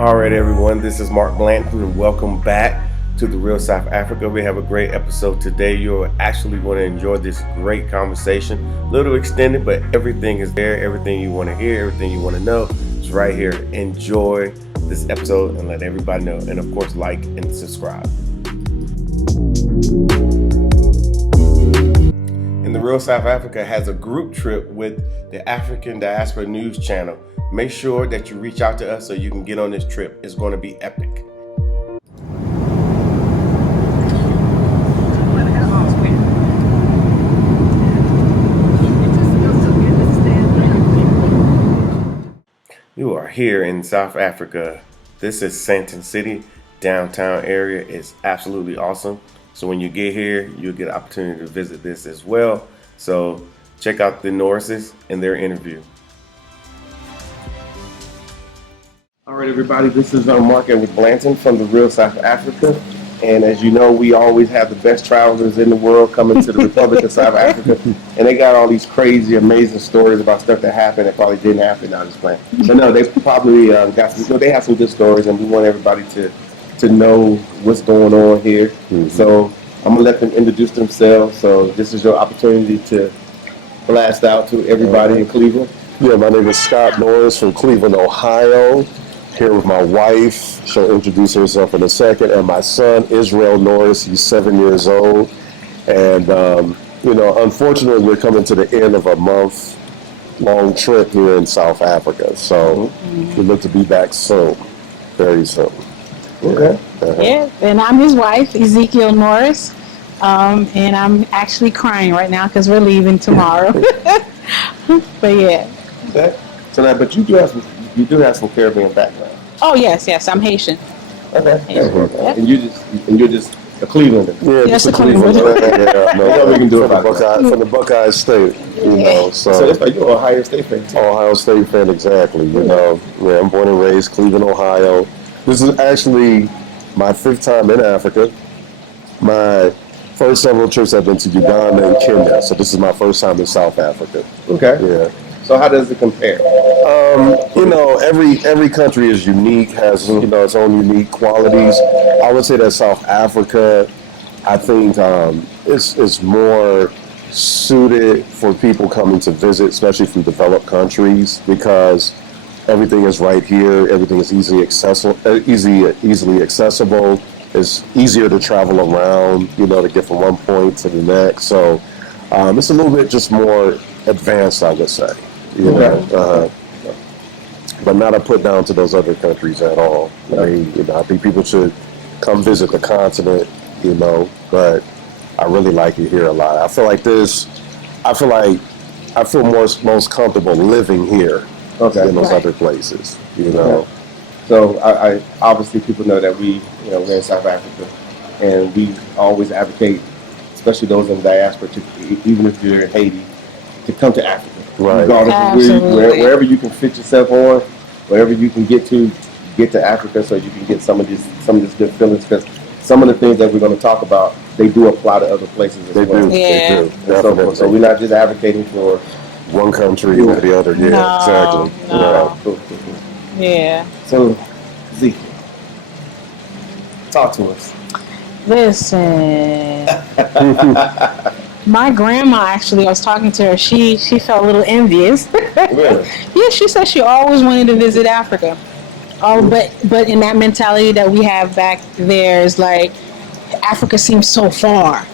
All right, everyone, this is Mark Blanton, and welcome back to The Real South Africa. We have a great episode today. You're actually going to enjoy this great conversation. A little extended, but everything is there. Everything you want to hear, everything you want to know is right here. Enjoy this episode and let everybody know. And of course, like and subscribe. And The Real South Africa has a group trip with the African Diaspora News Channel. Make sure that you reach out to us so you can get on this trip. It's going to be epic. You are here in South Africa. This is Sandton City. Downtown area is absolutely awesome. So when you get here, you'll get an opportunity to visit this as well. So check out the Norrises and their interview. All right, everybody, this is Mark with Blanton from The Real South Africa. And as you know, we always have the best travelers in the world coming to the Republic of South Africa. And they got all these crazy, amazing stories about stuff that happened that probably didn't happen. Now, just playing. But no, they probably got some, they have some good stories, and we want everybody to know what's going on here. Mm-hmm. So I'm going to let them introduce themselves. So this is your opportunity to blast out to everybody in Cleveland. Yeah, my name is Scott Norris from Cleveland, Ohio. Here with my wife. She'll introduce herself in a second. And my son, Israel Norris. He's 7 years old. And, unfortunately, we're coming to the end of a month-long trip here in South Africa. So we look to be back soon, very soon. Okay. Yeah, and I'm his wife, Ezekiel Norris. And I'm actually crying right now because we're leaving tomorrow. But yeah. Okay. So now, but you do have some Caribbean background. Oh yes, I'm Haitian. Okay. Yeah. And you're just a Clevelander. Yeah, yes, just a Clevelander. No, we can do it from the Buckeye State. So that's like you're an Ohio State fan. Ohio State fan, exactly. Yeah, I'm born and raised Cleveland, Ohio. This is actually my 5th time in Africa. My first several trips have been to Uganda and Kenya, so this is my first time in South Africa. Okay. Yeah. So how does it compare? Every country is unique, has its own unique qualities. I would say that South Africa, I think, it's more suited for people coming to visit, especially from developed countries, because everything is right here. Everything is easily accessible. It's easier to travel around, to get from one point to the next. So it's a little bit just more advanced, I would say. But not a put down to those other countries at all. I mean, I think people should come visit the continent, but I really like it here a lot. I feel most comfortable living here than those other places, Okay. So I obviously people know that we're in South Africa, and we always advocate, especially those in the diaspora, even if you're in Haiti, to come to Africa. Right. Regardless of wherever you can fit yourself on, wherever you can get to Africa, so you can get some of these good feelings. Because some of the things that we're going to talk about, they do apply to other places as well. They do. Definitely. So we're not just advocating for one country or the other. Yeah, No, exactly. no. Cool. Yeah. So, Zeke, talk to us. Listen. My grandma, actually, I was talking to her, she felt a little envious. Really? Yeah, she said she always wanted to visit Africa. Oh, but in that mentality that we have back there is like, Africa seems so far,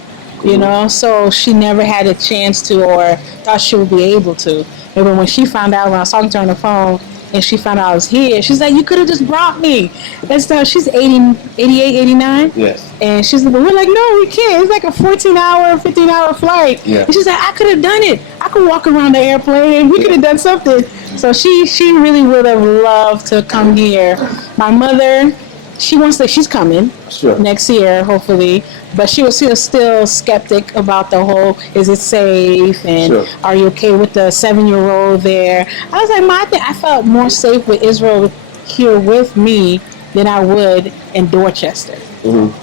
so she never had a chance to or thought she would be able to. Maybe when she found out, when I was talking to her on the phone, and she found out I was here, she's like, you could have just brought me. That's she's 88, 89. Yes. And she's like, we're like, no, we can't. It's like a 14-hour, 15-hour flight. Yeah. And she's like, I could have done it. I could walk around the airplane and we could have done something. So she really would have loved to come here. My mother, she's coming next year, hopefully. But she was still skeptic about the whole, is it safe? And are you okay with the 7-year-old there? I was like, I felt more safe with Israel here with me than I would in Dorchester. Mm-hmm.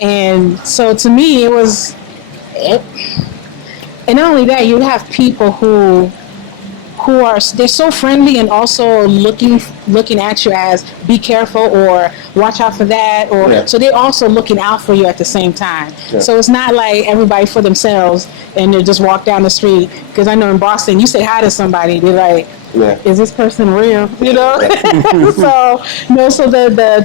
And so to me, it was, and not only that, you have people who who are they're so friendly and also looking at you as be careful or watch out for that or Yeah. so they're also looking out for you at the same time. Yeah. So it's not like everybody for themselves and they just walk down the street, because I know in Boston you say hi to somebody, they're like, Yeah. is this person real? You know? So no, so the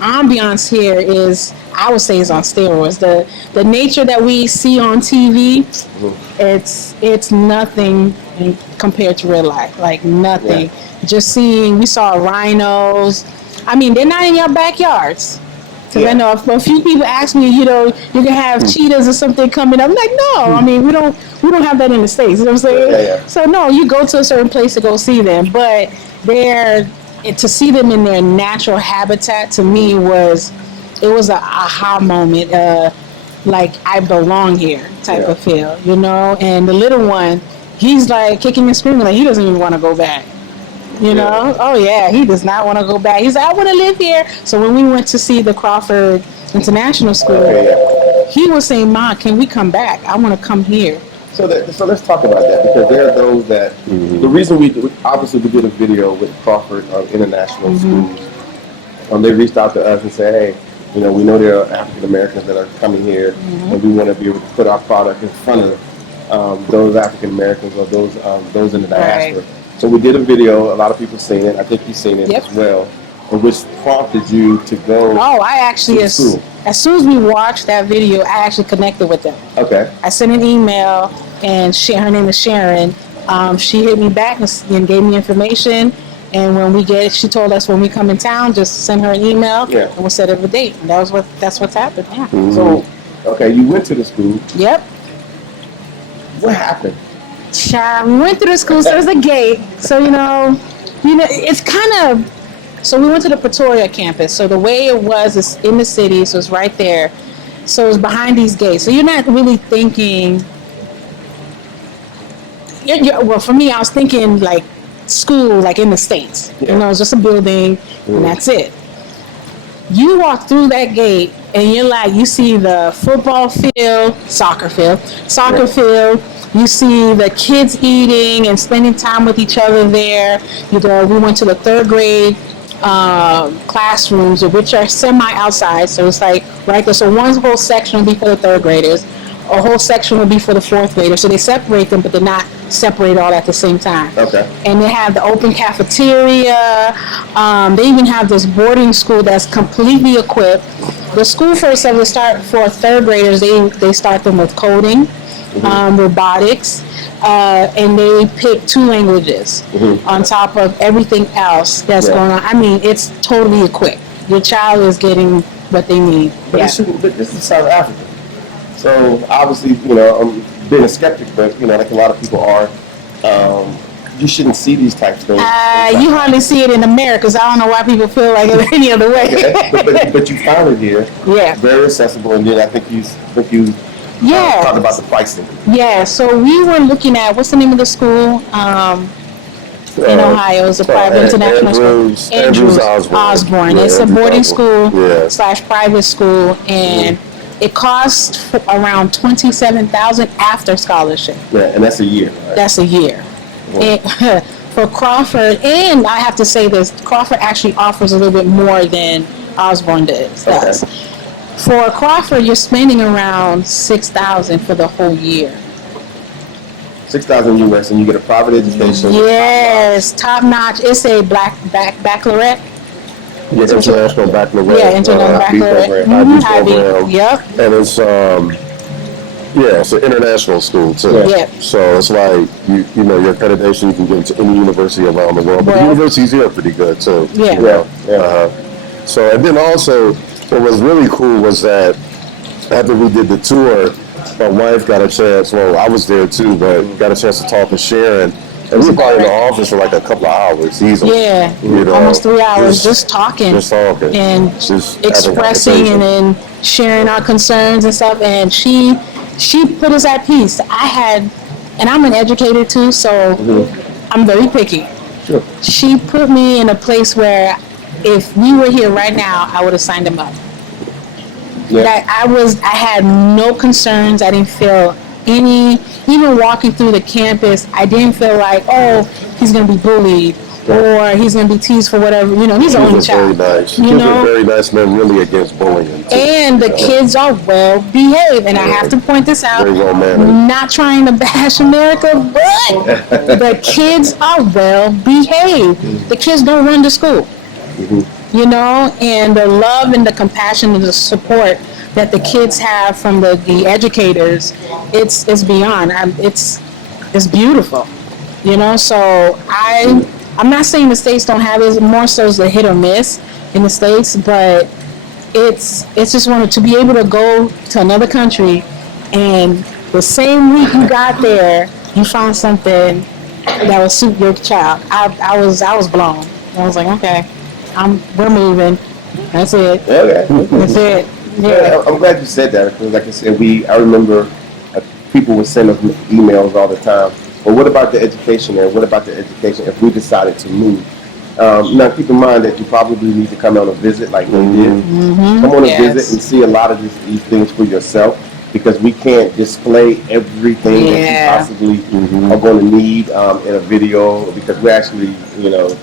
ambiance here is, I would say, is on steroids. The nature that we see on TV, it's nothing compared to real life. Like nothing. Yeah. Just seeing, we saw rhinos. I mean, they're not in your backyards. Because Yeah. I know a few people ask me, you can have cheetahs or something coming up. I'm like, no, I mean, we don't have that in the States. You know what I'm saying? Yeah. So no, you go to a certain place to go see them, but to see them in their natural habitat, to me it was a aha moment, like I belong here type of feel, and the little one, he's like kicking and screaming, like he doesn't even want to go back, you know. Oh yeah, he does not want to go back. He's like, I want to live here. So when we went to see the Crawford International School, he was saying, Ma, can we come back? I want to come here. So let's talk about that, because there are those that the reason we obviously we did a video with Crawford International Schools. They reached out to us and said, hey, we know there are African Americans that are coming here, and we want to be able to put our product in front of those African Americans or those in the diaspora. Right. So we did a video. A lot of people seen it. I think you've seen it Yep. as well. Which prompted you to go? Oh, I actually, to school. as soon as we watched that video, I actually connected with them. Okay. I sent an email, and her name is Sharon. She hit me back and gave me information. And when she told us when we come in town, just send her an email, and we'll set up a date. And that's what's happened. Yeah. So, okay, you went to the school. Yep. What happened? We went to the school, so there's a gate. So it's kind of. So we went to the Pretoria campus. So the way it was is in the city, so it's right there. So it's behind these gates. So you're not really thinking. Well, for me, I was thinking like school, like in the States. Yeah. It's just a building, and that's it. You walk through that gate, and you're like, you see the football field, soccer field. You see the kids eating and spending time with each other there. We went to the third grade classrooms, which are semi-outside, so it's like right there. So one whole section will be for the third graders, a whole section will be for the fourth graders. So they separate them, but they're not separated all at the same time. Okay. And they have the open cafeteria. They even have this boarding school that's completely equipped. The school first said start for third graders. They start them with coding, robotics, and they pick 2 languages on top of everything else that's going on. I mean, it's totally equipped. Your child is getting what they need. But this is South Africa. So obviously, I'm being a skeptic, but like a lot of people are, you shouldn't see these types of things. You hardly see it in America, so I don't know why people feel like it any other way. Okay. but you found it here. Yeah. Very accessible, and then I think you talked about the pricing. Yeah. So we were looking at, what's the name of the school? In Ohio, it's a private international school. Andrews Osborne. Yeah, it's a boarding school Yeah. / private school, and it costs around $27,000 after scholarship. Yeah, and that's a year. Right? That's a year. For Crawford, and I have to say this, Crawford actually offers a little bit more than Osborne does. Okay. For Crawford, you're spending around $6,000 for the whole year. $6,000 US, and you get a private education. Yes, top notch. It's a baccalaureate. Yeah, international baccalaureate. Yeah, international baccalaureate. IB IB. program. Yep. And it's it's an international school too. Yeah. So it's like your accreditation, you can get into any university around the world. But the universities here are pretty good too. Yeah. So and then also, what was really cool was that after we did the tour, my wife got a chance. Well, I was there too, but got a chance to talk to Sharon. And we were probably in the office for like a couple of hours easily. Yeah, almost 3 hours just talking. And just expressing and then sharing our concerns and stuff. And she put us at peace. And I'm an educator too, so I'm very picky. Sure. She put me in a place where if we were here right now, I would have signed him up. Yeah. That I had no concerns. I didn't feel even walking through the campus, I didn't feel like, oh, he's going to be bullied or he's going to be teased for whatever. You know, he's the only child. Very nice. You know, very nice man, really against bullying. Too. And the kids are well behaved, and I have to point this out. Very well mannered. Not trying to bash America, but the kids are well behaved. The kids don't run to school. You know, and the love and the compassion and the support that the kids have from the educators, it's beyond. It's beautiful. You know, so I'm not saying the States don't have it. More so as a hit or miss in the States, but it's just wanted to be able to go to another country and the same week you got there, you found something that would suit your child. I was blown. I was like, okay, we're moving. That's it. Okay. That's it. Yeah. I'm glad you said that because, like I said, I remember people would send us emails all the time. But what about the education there? What about the education if we decided to move? Now, keep in mind that you probably need to come on a visit like they did. Come on a visit and see a lot of these things for yourself because we can't display everything that you possibly are going to need in a video because we're actually, you know,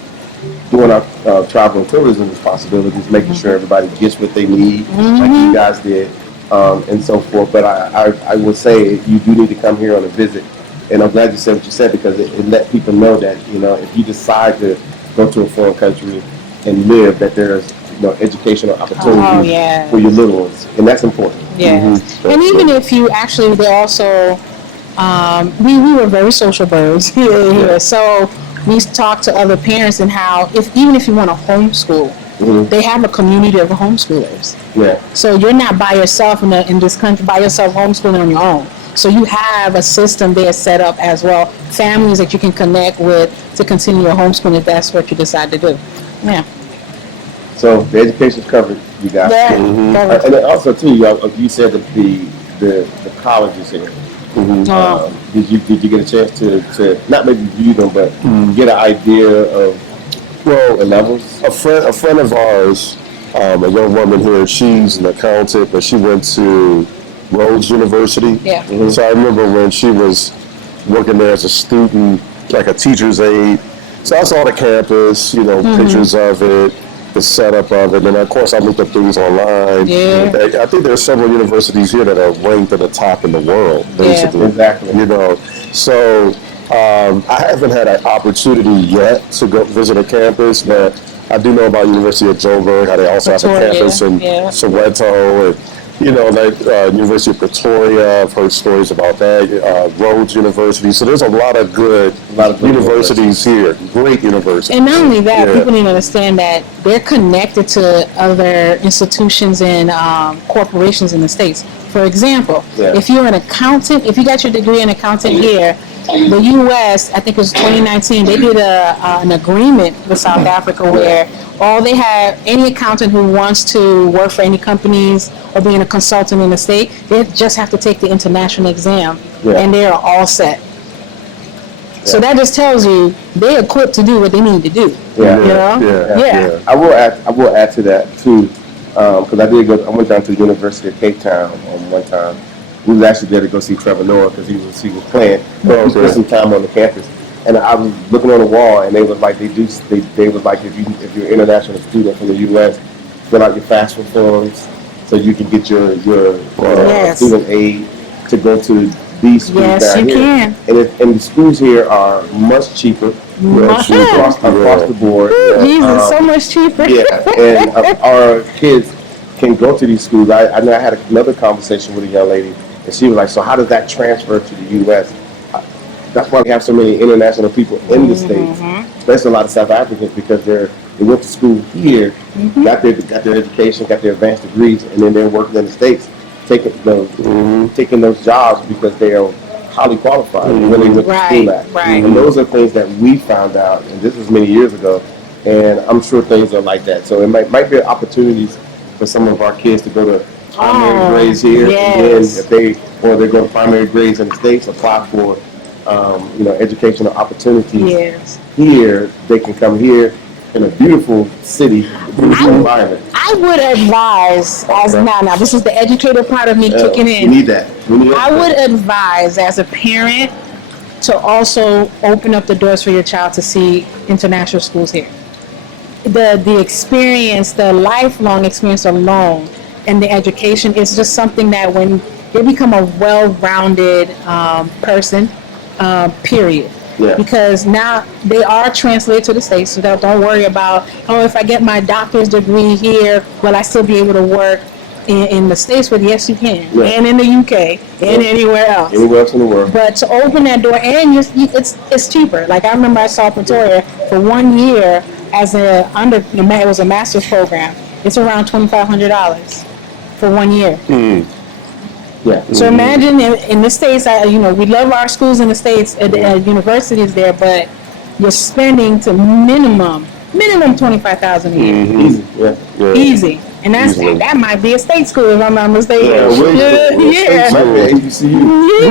doing our travel and tourism responsibilities, making sure everybody gets what they need, like you guys did, and so forth. But I would say you do need to come here on a visit. And I'm glad you said what you said because it let people know that, you know, if you decide to go to a foreign country and live, that there's, you know, educational opportunities for your little ones. And that's important. Yeah. And even if you actually, they also, we were very social birds here. So we talk to other parents and how, even if you want to homeschool, they have a community of homeschoolers. Yeah. So you're not by yourself in this country, by yourself homeschooling on your own. So you have a system there set up as well, families that you can connect with to continue your homeschooling if that's what you decide to do. Yeah. So the education's covered, you guys. Yeah. And then also too, you said that the colleges here. Did you get a chance to not maybe view them, but get an idea of the levels? A friend of ours, a young woman here, she's an accountant, but she went to Rhodes University. Yeah. So I remember when she was working there as a student, like a teacher's aide. So I saw the campus, you know, pictures of it, the setup of it, and of course I looked up things online. Yeah. I think there are several universities here that are ranked at the top in the world, basically. Yeah, exactly. You know, so I haven't had an opportunity yet to go visit a campus, but I do know about University of Johannesburg, how they also have a campus in Soweto, and you know, like University of Pretoria, I've heard stories about that, Rhodes University. So there's a lot of good universities here, great universities. And not only that, people need to understand that they're connected to other institutions and corporations in the States. For example, if you're an accountant, if you got your degree in accounting here, the U.S., I think it was 2019, they did an agreement with South Africa where all they have, any accountant who wants to work for any companies or being a consultant in the state, they just have to take the international exam and they are all set. So that just tells you they're equipped to do what they need to do. Yeah. You know? I will add to that too, because I went down to the University of Cape Town one time. We was actually there to go see Trevor Noah because he was playing. We spent some time on the campus, and I was looking on the wall, and they was like they was like if you're an international student from the U.S., fill out your FAFSA forms so you can get your student aid to go to these schools down here. Can. And the schools here are much cheaper across the board. Jesus, so much cheaper. And our kids can go to these schools. I know I had another conversation with a young lady, and she was like, so how does that transfer to the U.S.? That's why we have so many international people in the States, especially a lot of South Africans, because they went to school here, got their education, got their advanced degrees, and then they're working in the States, taking those jobs because they are highly qualified when they went to school at. And those are things that we found out, and this was many years ago, and I'm sure things are like that. So it might be opportunities for some of our kids to go to primary grades here, and then if they go to primary grades in the States, apply for educational opportunities here. They can come here in a beautiful city, beautiful environment. I I would advise, now this is the educator part of me kicking in. You need that. I would advise as a parent to also open up the doors for your child to see international schools here. The experience, the lifelong experience alone, and the education is just something that when they become a well-rounded person, period. Yeah. Because now they are translated to the States, so don't worry about, if I get my doctor's degree here, will I still be able to work in the States? Well, yes, you can, and in the UK, and anywhere else. Anywhere else in the world. But to open that door, and it's cheaper. Like I remember I saw Pretoria for 1 year as it was a master's program. It's around $2,500 for 1 year. Yeah. So imagine in the States, we love our schools in the States, universities there, but you're spending to minimum $25,000 a year. Easy. Yeah. Easy. And that might be a state school if I'm not mistaken. Yeah. Might be HBCU.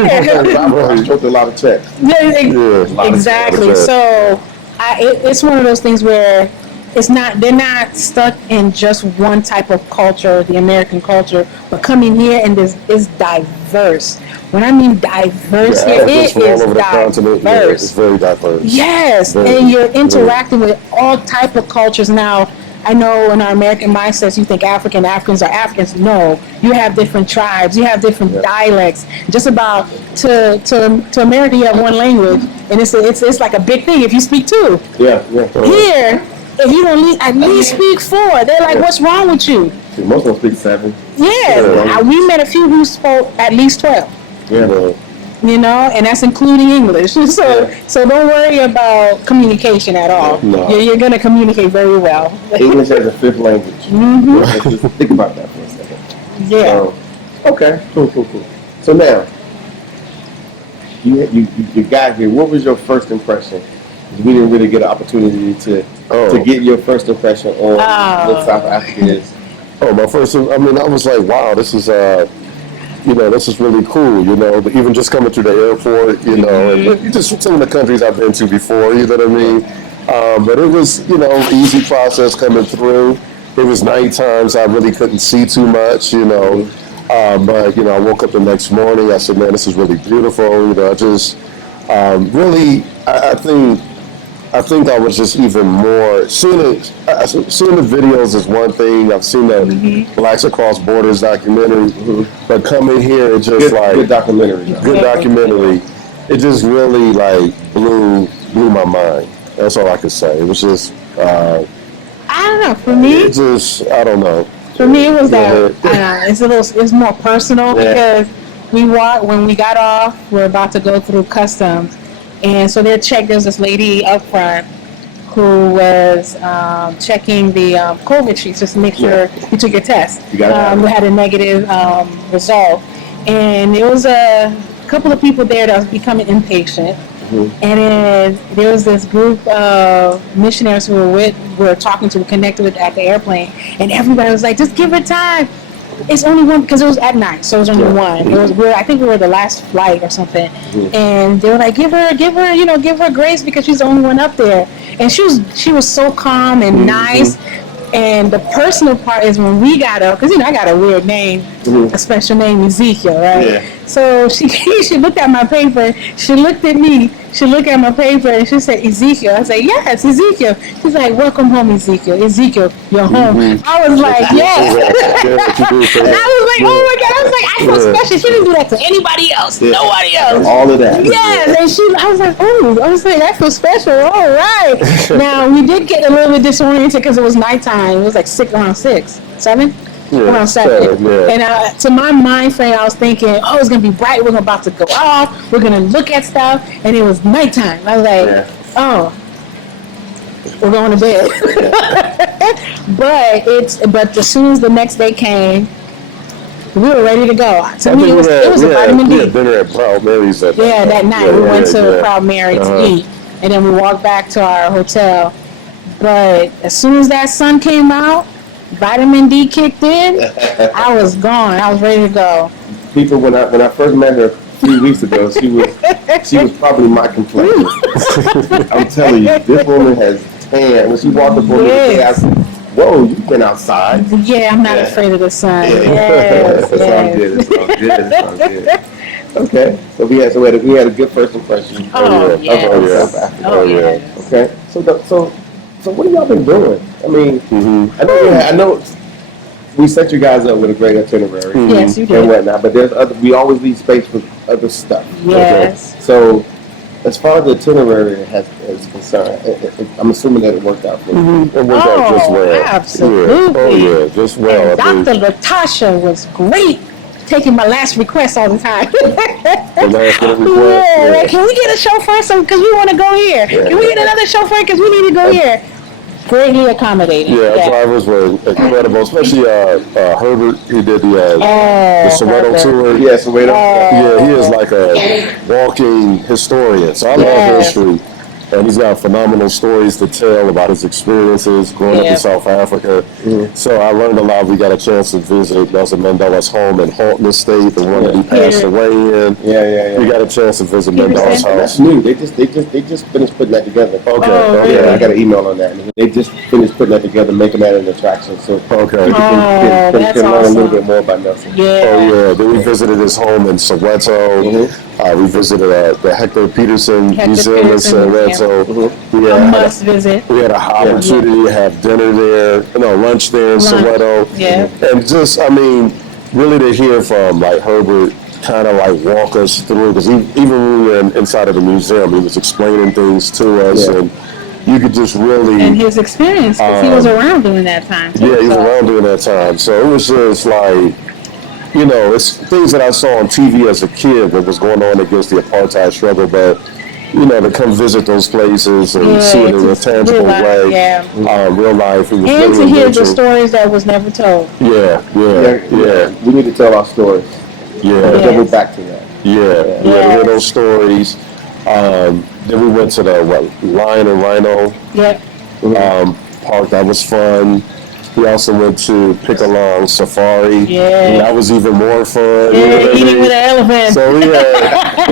Yeah. I stroked a lot of checks. Exactly. So it's one of those things where they're not stuck in just one type of culture, the American culture, but coming here and it's diverse. When I mean diverse, it is diverse. It's very diverse. Yes, and you're interacting with all type of cultures. Now, I know in our American mindsets, you think Africans are Africans. No, you have different tribes, you have different dialects. Just about to America, you have one language, and it's like a big thing if you speak two. Yeah. Here, if you don't at least speak 4, they're like, "What's wrong with you?" Most of them speak 7. Yeah, we met a few who spoke at least 12. Yeah. And that's including English. So don't worry about communication at all. No. You're going to communicate very well. English as a 5th language. Let's just think about that for a second. Yeah. Okay. Cool. So now, you got here. What was your first impression? We didn't really get an opportunity to get your first impression on what South Africa is. My first, I was like, wow, this is this is really cool, but even just coming through the airport, and just some of the countries I've been to before, you know what I mean? But it was, easy process coming through. It was nighttime, so I really couldn't see too much, but, I woke up the next morning, I said, man, this is really beautiful, I just really, I think I was just even more seeing the videos is one thing. I've seen the Blacks Across Borders documentary, but coming here, it just good documentary. Good documentary. It just really blew my mind. That's all I could say. It was just I don't know. For me, I don't know. For me, it was it's more personal because when we got off, we're about to go through customs. And so there's this lady up front who was checking the COVID sheets just to make sure you took your test. You had a negative result. And there was a couple of people there that was becoming impatient. And then there was this group of missionaries who were talking to, connected with at the airplane. And everybody was like, just give her time. It's only one, because it was at night, so it was only one. I think we were the last flight or something, and they were like, give her grace because she's the only one up there. And she was so calm and nice. And the personal part is when we got up, because I got a weird name, a special name, Ezekiel, right? Yeah. So she looked at my paper, she looked at me, she looked at my paper, and she said, Ezekiel. I said, yes, Ezekiel. She's like, welcome home, Ezekiel. Ezekiel, you're home. I was like, yes. And I was like, oh my God. I was like, I feel special. She didn't do that to anybody else, nobody else. All of that. Yes, and I was like, I feel special. All right. Now, we did get a little bit disoriented because it was nighttime. It was like around 6, 7? Around 7. And to my mind frame, I was thinking, it's going to be bright. We're about to go off. We're going to look at stuff. And it was nighttime. I was like, we're going to bed. But as soon as the next day came, we were ready to go. To me, it was a vitamin D. We had dinner at Proud Mary's that night. That night. We went to Proud Mary to eat. And then we walked back to our hotel. But as soon as that sun came out, vitamin D kicked in, I was gone. I was ready to go. People, when I first met her a few weeks ago, she was probably my complexion. I'm telling you, this woman has tan. When she walked up on me today, Whoa, you've been outside. Yeah, I'm not Yeah. afraid of the sun. Yeah. Yes, It's all good. It's all good. It's all good. Okay. So we had a good first impression Oh, of yes. South Africa. Oh, yes. Okay. So what have y'all been doing? I mean, Mm-hmm. I know we set you guys up with a great itinerary Yes, you and did. whatnot, but we always leave space for other stuff. Yes. Okay? So as far as the itinerary is concerned, I'm assuming that it worked out for you. It worked out just well. Absolutely. Yeah. Oh yeah, just well. And Dr. Latasha was great, taking my last request all the time. The last minute request. Yeah, Yeah. like, can we get a chauffeur because we want to go here? Yeah. Can we get another chauffeur because we need to go here? Greatly accommodating. Yeah, our drivers were incredible, especially Herbert. He did the Soweto Herbert. tour. Yeah, Soweto. Yeah, he is like a walking historian. So I love history. And he's got phenomenal stories to tell about his experiences growing up in South Africa. So I learned a lot. We got a chance to visit Nelson Mandela's home in Halton Estate, the one that he passed away in. Yeah. We got a chance to visit Mandela's That's house. new. They just finished putting that together. Okay. Yeah, I got an email on that. They just finished putting that together, making that an attraction. So Okay. people can that's learn a little awesome. bit more about Nelson. Yeah. Oh yeah, then we visited his home in Soweto. We visited the Hector Peterson Museum in Peterson Soweto. A must visit. We had an opportunity to have dinner there, lunch there in Soweto. Yeah. And just, really to hear from like Herbert kind of like walk us through, because even when we were inside of the museum, he was explaining things to us, and you could just really... And his experience, because he was around during that time, too. Yeah, he was around during that time. So it was just like, it's things that I saw on TV as a kid that was going on against the apartheid struggle, but, to come visit those places and see it in a tangible way, real life. It was and really to hear the enriching. stories that was never told. Yeah. We need to tell our stories. Yeah. Double back to that. Yeah, to hear those stories. Then we went to the Lion and Rhino park. That was fun. We also went to Pick-along Safari. Yeah. That was even more fun. Eating with an elephant. So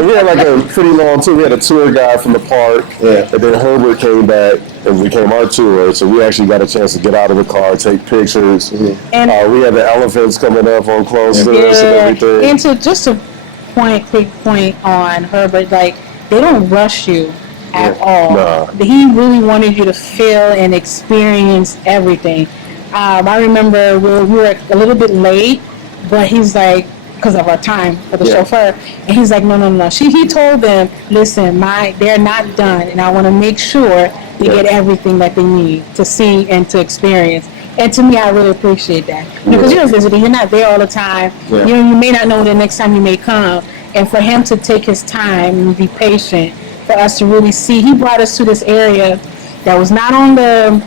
we had like a pretty long tour. We had a tour guide from the park. And then Herbert came back and became our tour. So we actually got a chance to get out of the car, take pictures. And we had the elephants coming up on close to us and everything. And to just a quick point on Herbert, like, they don't rush you at all. Nah. He really wanted you to feel and experience everything. I remember we were a little bit late, but he's like, because of our time for the chauffeur, and he's like, no. He told them, listen, they're not done, and I want to make sure they get everything that they need to see and to experience. And to me, I really appreciate that. Because you're visiting, you're not there all the time. Yeah. You may not know the next time you may come. And for him to take his time and be patient for us to really see, he brought us to this area that was not on the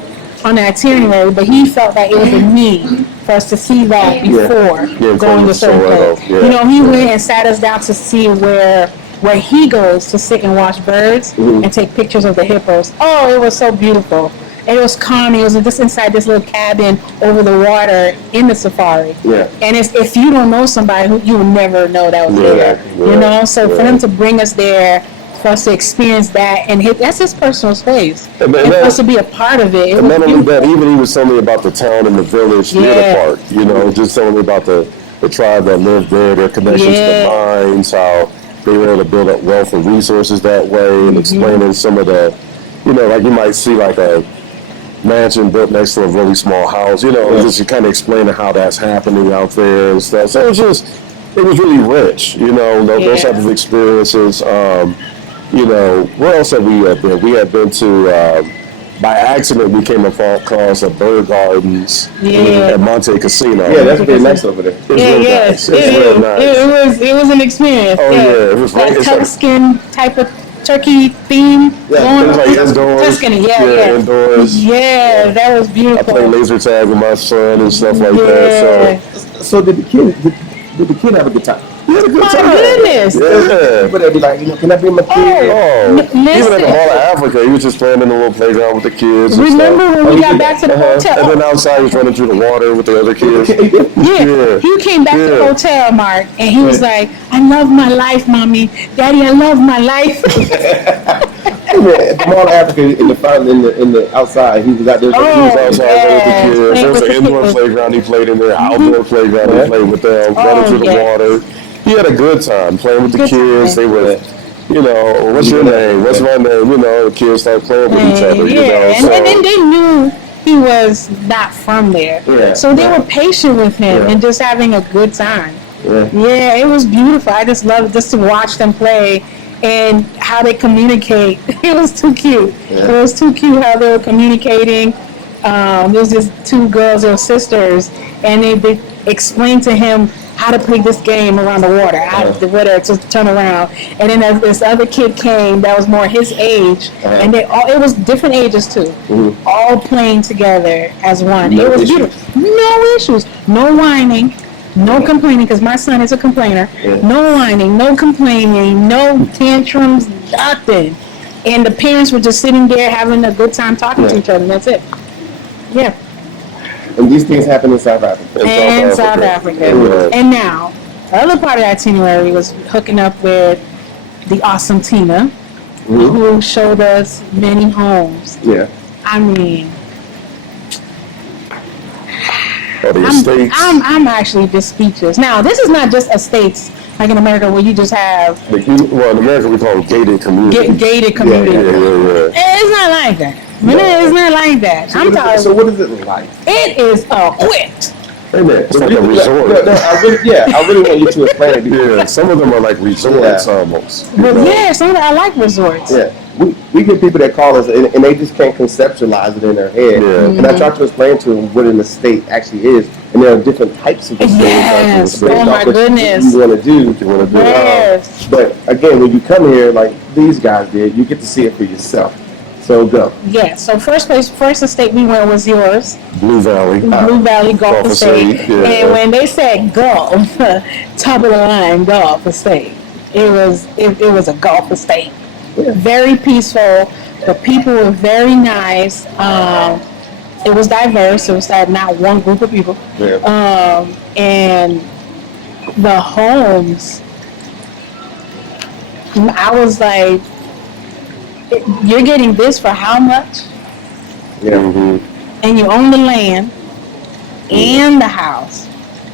itinerary, but he felt that it was a need for us to see that before going to certain place. He went and sat us down to see where he goes to sit and watch birds and take pictures of the hippos. Oh, it was so beautiful. And it was calming. It was just inside this little cabin over the water in the safari. Yeah. And if you don't know somebody, you will never know that was there. So for him to bring us there, for us to experience that, and that's his personal space. And for us to be a part of it. And not only that, even he was telling me about the town and the village near the park. Just telling me about the tribe that lived there, their connections to the mines, how they were able to build up wealth and resources that way, and explaining some of the, like you might see like a mansion built next to a really small house, just kind of explaining how that's happening out there and stuff. So it was really rich, those type of experiences. Where else have we been? We had been to, by accident, we came across a bird gardens at Monte Casino. Yeah, that's very nice over there. It's real nice. It's real nice. It was an experience. Oh yeah, it was that Tuscan type of turkey theme. Things like indoors. Tuscany, indoors. Yeah, that was beautiful. I played laser tag with my son and stuff like that. So did the kid have a good time? He had a good time. My goodness. Yeah. But they'd be like, can I bring my kid? Even at the Listen. Mall of Africa, he was just playing in the little playground with the kids. Remember when we got back to the hotel? And then outside, he was running through the water with the other kids. He came back to the hotel, Mark, and he was like, I love my life, Mommy. Daddy, I love my life. Hey man, at the Mall of Africa in the fountain in the outside, he was out there. He was Oh, outside playing with the yes, kids. playing There was with an the indoor kids. playground he played in there, outdoor playground he played with them, running Oh, through the yes. water. He had a good time playing with the Good kids. time. They were, you know, what's your name? What's my name? You know, the kids start playing with each other, you know. Yeah, So, and then they knew he was not from there. Yeah. So they were patient with him and just having a good time. Yeah, it was beautiful. I just loved just to watch them play and how they communicate. It was too cute. It was too cute how they were communicating. There was just two girls, they were sisters, and they explained to him how to play this game around the water, how to turn around. And then this other kid came that was more his age, and it was different ages too, all playing together as one. No it was issues. beautiful. No issues. No whining. No complaining, because my son is a complainer. No whining, no complaining, no tantrums, nothing. And the parents were just sitting there having a good time talking to each other, and that's it. Yeah. And these things happen in South Africa. And South Africa. And now, the other part of the itinerary was hooking up with the awesome Tina, who showed us many homes. Yeah. I mean, I'm I'm actually just speechless. Now, this is not just estates like in America where you just have well, in America we call them gated communities. gated communities. Yeah. It's not like that. It's not like that. So what is it like? It is equipped. It's like a resort. No, I really want you to explain it. Yeah, some of them are like resorts almost. But yeah, some of them I like resorts. Yeah, we get people that call us and they just can't conceptualize it in their head. Yeah. And I try to explain to them what an estate actually is, and there are different types of estates. Yes. Oh my goodness. What you want to do, what you want to do. Yes. But again, when you come here, like these guys did, you get to see it for yourself. So go. Yeah. So first estate we went was yours. Blue Valley. Blue Valley Golf Estate. Yeah. And when they said golf, top of the line golf estate, it was a golf estate. Very peaceful. The people were very nice. It was diverse. It was not one group of people. Yeah. And the homes, I was like, you're getting this for how much? Yeah. And you own the land and the house.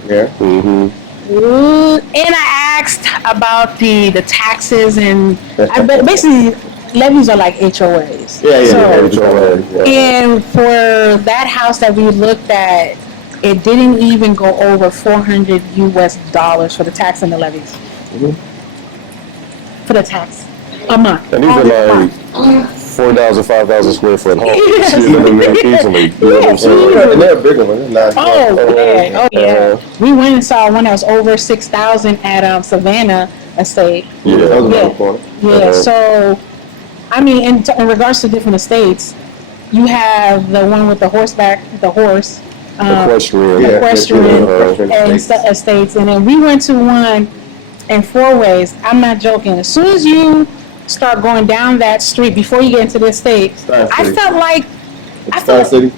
Yeah. And I asked about the taxes and basically levies are like HOAs. Yeah. And for that house that we looked at, it didn't even go over $400 US for the tax and the levies. For the tax a month. And these are like 4,000, 5,000 square foot homes. Yes. You live in there easily. You know what I'm saying? Yeah, and they're a bigger one. Oh yeah. We went and saw one that was over 6,000 at Savannah Estate. Yeah. So, I mean, in regards to different estates, you have the one with the horse. Equestrian. And estates, and then we went to one in Four Ways. I'm not joking. As soon as you start going down that street before you get into the estate, I felt like Star City.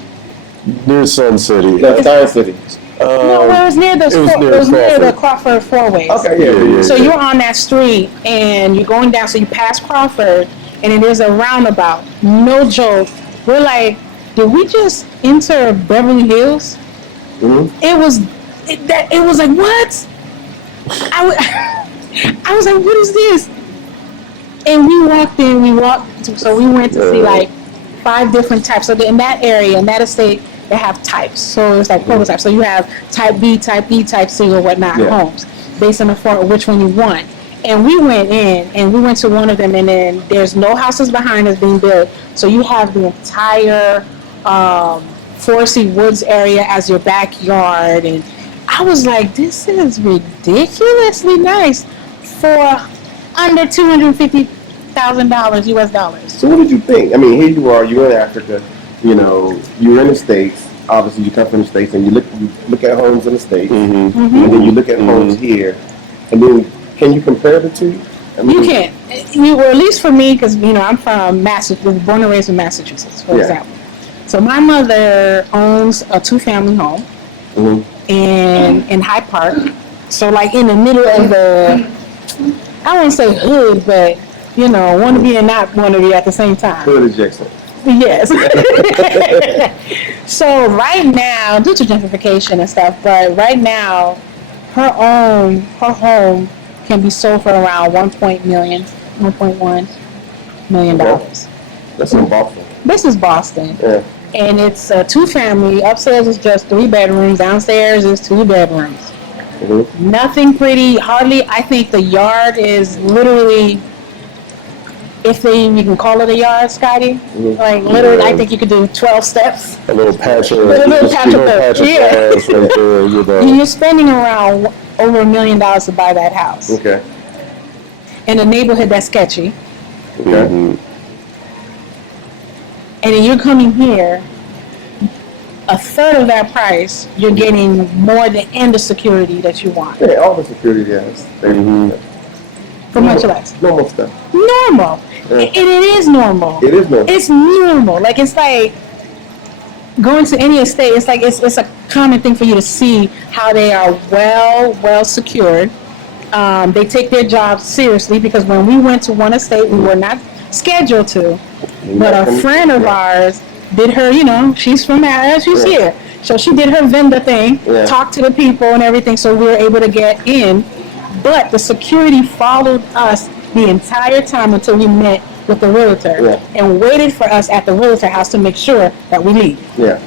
Near Sun City. No, Star City. No, it was near the Crawford Four Ways. Okay, yeah. So you're on that street and you're going down. So you pass Crawford, and then there's a roundabout. No joke. We're like, did we just enter Beverly Hills? It was like, what? I was like, what is this? And we walked in. So we went to see like 5 different types. So in that area, in that estate, they have types. So it's like prototypes. So you have type B, type E, type C, or whatnot homes based on which one you want. And we went in and we went to one of them, and then there's no houses behind us being built. So you have the entire Foresty Woods area as your backyard. And I was like, this is ridiculously nice for under $250,000 US dollars. So what did you think? I mean, here you are, you're in Africa, you know, you're in the States. Obviously, you come from the States, and you look at homes in the States, and then you look at homes here, and then can you compare the two? I mean, You can't. Or at least for me, because I'm from Massachusetts, born and raised in Massachusetts, for example. So my mother owns a 2-family home in Hyde Park. So like in the middle of the, I won't say hood, but want to be and not want to be at the same time. Hood adjacent. Yes. So right now, due to gentrification and stuff, but right now, her home can be sold for around $1.1 million. That's in Boston. This is Boston. Yeah. And it's a 2-family. Upstairs is just 3 bedrooms. Downstairs is 2 bedrooms. Mm-hmm. Nothing pretty. Hardly. I think the yard is literally, if you can call it a yard, Scotty. Mm-hmm. Like literally, I think you could do 12 steps. A little patch of A little patch of grass right there, You're spending around over $1 million to buy that house Okay. in a neighborhood that's sketchy. Okay. And then you're coming here, a third of that price, you're getting more than the security that you want. Yeah, all the security guys. For much less. Normal stuff. Normal. Yeah. And it is normal. It is normal. It's normal. Like, it's like going to any estate, it's like it's a common thing for you to see how they are well secured. They take their jobs seriously, because when we went to one estate, we were not scheduled to. But a friend of ours did her, she's from she's here. So she did her vendor thing, talked to the people and everything, so we were able to get in. But the security followed us the entire time until we met with the realtor and waited for us at the realtor house to make sure that we leave. Yeah.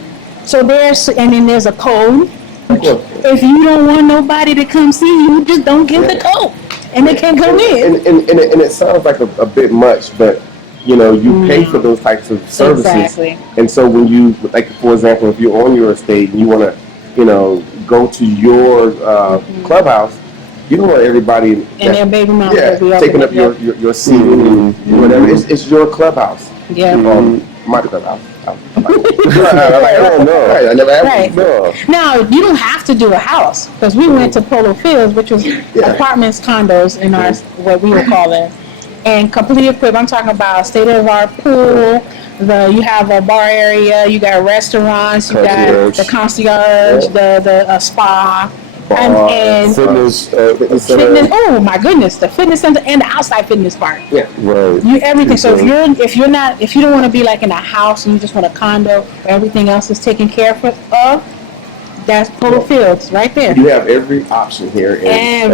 So there's a code. If you don't want nobody to come see you, just don't give the code, and they can't come in. And it sounds like a bit much, but you pay for those types of services. Exactly. And so when you, like, for example, if you're on your estate and you want to, go to your clubhouse, you don't want everybody And their baby mama taking up your seat and whatever. It's your clubhouse. Yeah. My clubhouse. I never Right. Now, you don't have to do a house, because we went to Polo Fields, which was apartments, condos in our, what we would call it, and completely equipped. I'm talking about state-of-the-art pool. You have a bar area. You got restaurants. You got the concierge, the spa. And fitness, fitness. Oh my goodness, the fitness center and the outside fitness part. Yeah, right. You everything. So if you don't want to be like in a house and you just want a condo where everything else is taken care of, that's Polo Fields right there. You have every option here in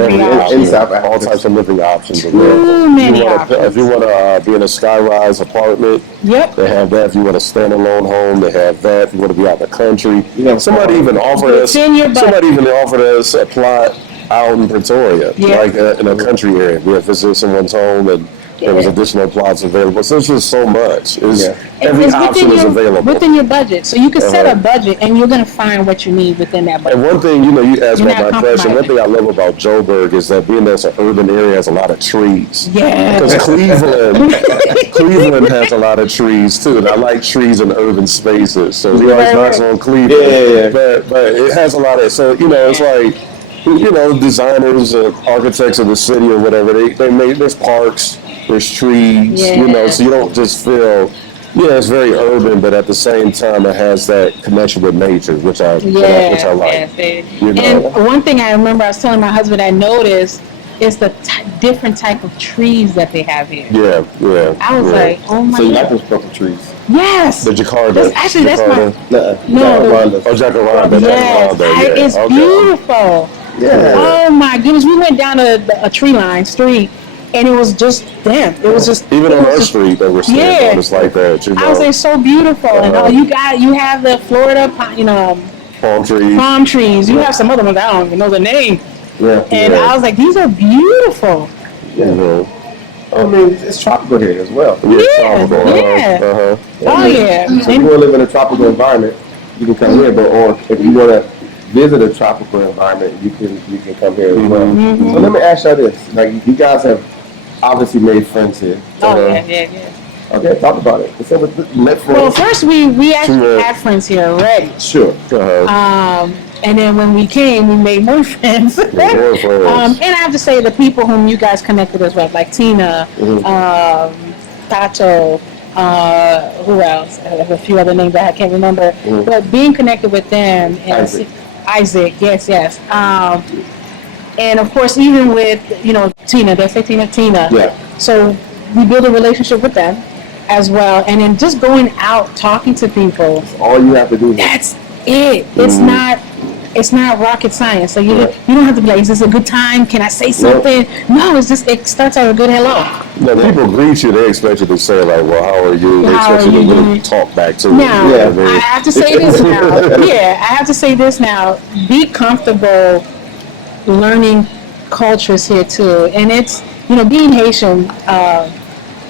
South Africa. All types of living options. Too many options. If you want to be in a skyrise apartment, they have that. If you want a standalone home, they have that. If you want to be out in the country, somebody even offered us a plot out in Pretoria, like in a country area. We have visited someone's home, and there was additional plots available. So it's just so much. Every option is available within your budget. So you can set a budget, and you're going to find what you need within that budget. And one thing, you asked about my question. One thing I love about Joburg is that being that's an urban area has a lot of trees. Yeah. Because Cleveland has a lot of trees too, and I like trees in urban spaces. So we always knocks on Cleveland. But it has a lot of. So it's like. Designers, architects of the city or whatever, they make, there's parks, there's trees, so you don't just feel, it's very urban, but at the same time it has that connection with nature, which I like. And one thing I remember I was telling my husband I noticed is the different type of trees that they have here. Yeah. I was like, oh my God. So you like those purple trees? Yes. The Jacaranda. That's my... Jacaranda. Jacaranda. Yes. It's beautiful. Yeah. Oh my goodness, we went down a tree line street, and it was just them. It was just even on our street that we're staying on, it's like that. I was like, so beautiful, and you have the Florida, palm trees. Palm trees. You have some other ones I don't even know the name. Yeah. And I was like, these are beautiful. Yeah. I mean, it's tropical here as well. Yeah. Oh yeah. So if you want to live in a tropical environment, you can come here. Or if you want to visit a tropical environment, you can come here as well. So let me ask you this: like, you guys have obviously made friends here. Yeah. Okay, talk about it. So you met friends. Well, first we actually had friends here already. Sure. And then when we came, we made more friends. And I have to say, the people whom you guys connected us with, like Tina, Tato, who else? I have a few other names that I can't remember. But being connected with them, and Isaac, yes. And of course, even with Tina, did I say Tina? Yeah. So we build a relationship with them as well, and then just going out talking to people. All you have to do is That's it. It's not rocket science. So you don't have to be like, is this a good time? Can I say something? No, it starts out a good hello. No, people greet you. They expect you to say like, "Well, how are you?" They How expect you are to you really doing? talk back to Now, them. I have to say this now. I have to say this now. Be comfortable learning cultures here too, and it's being Haitian.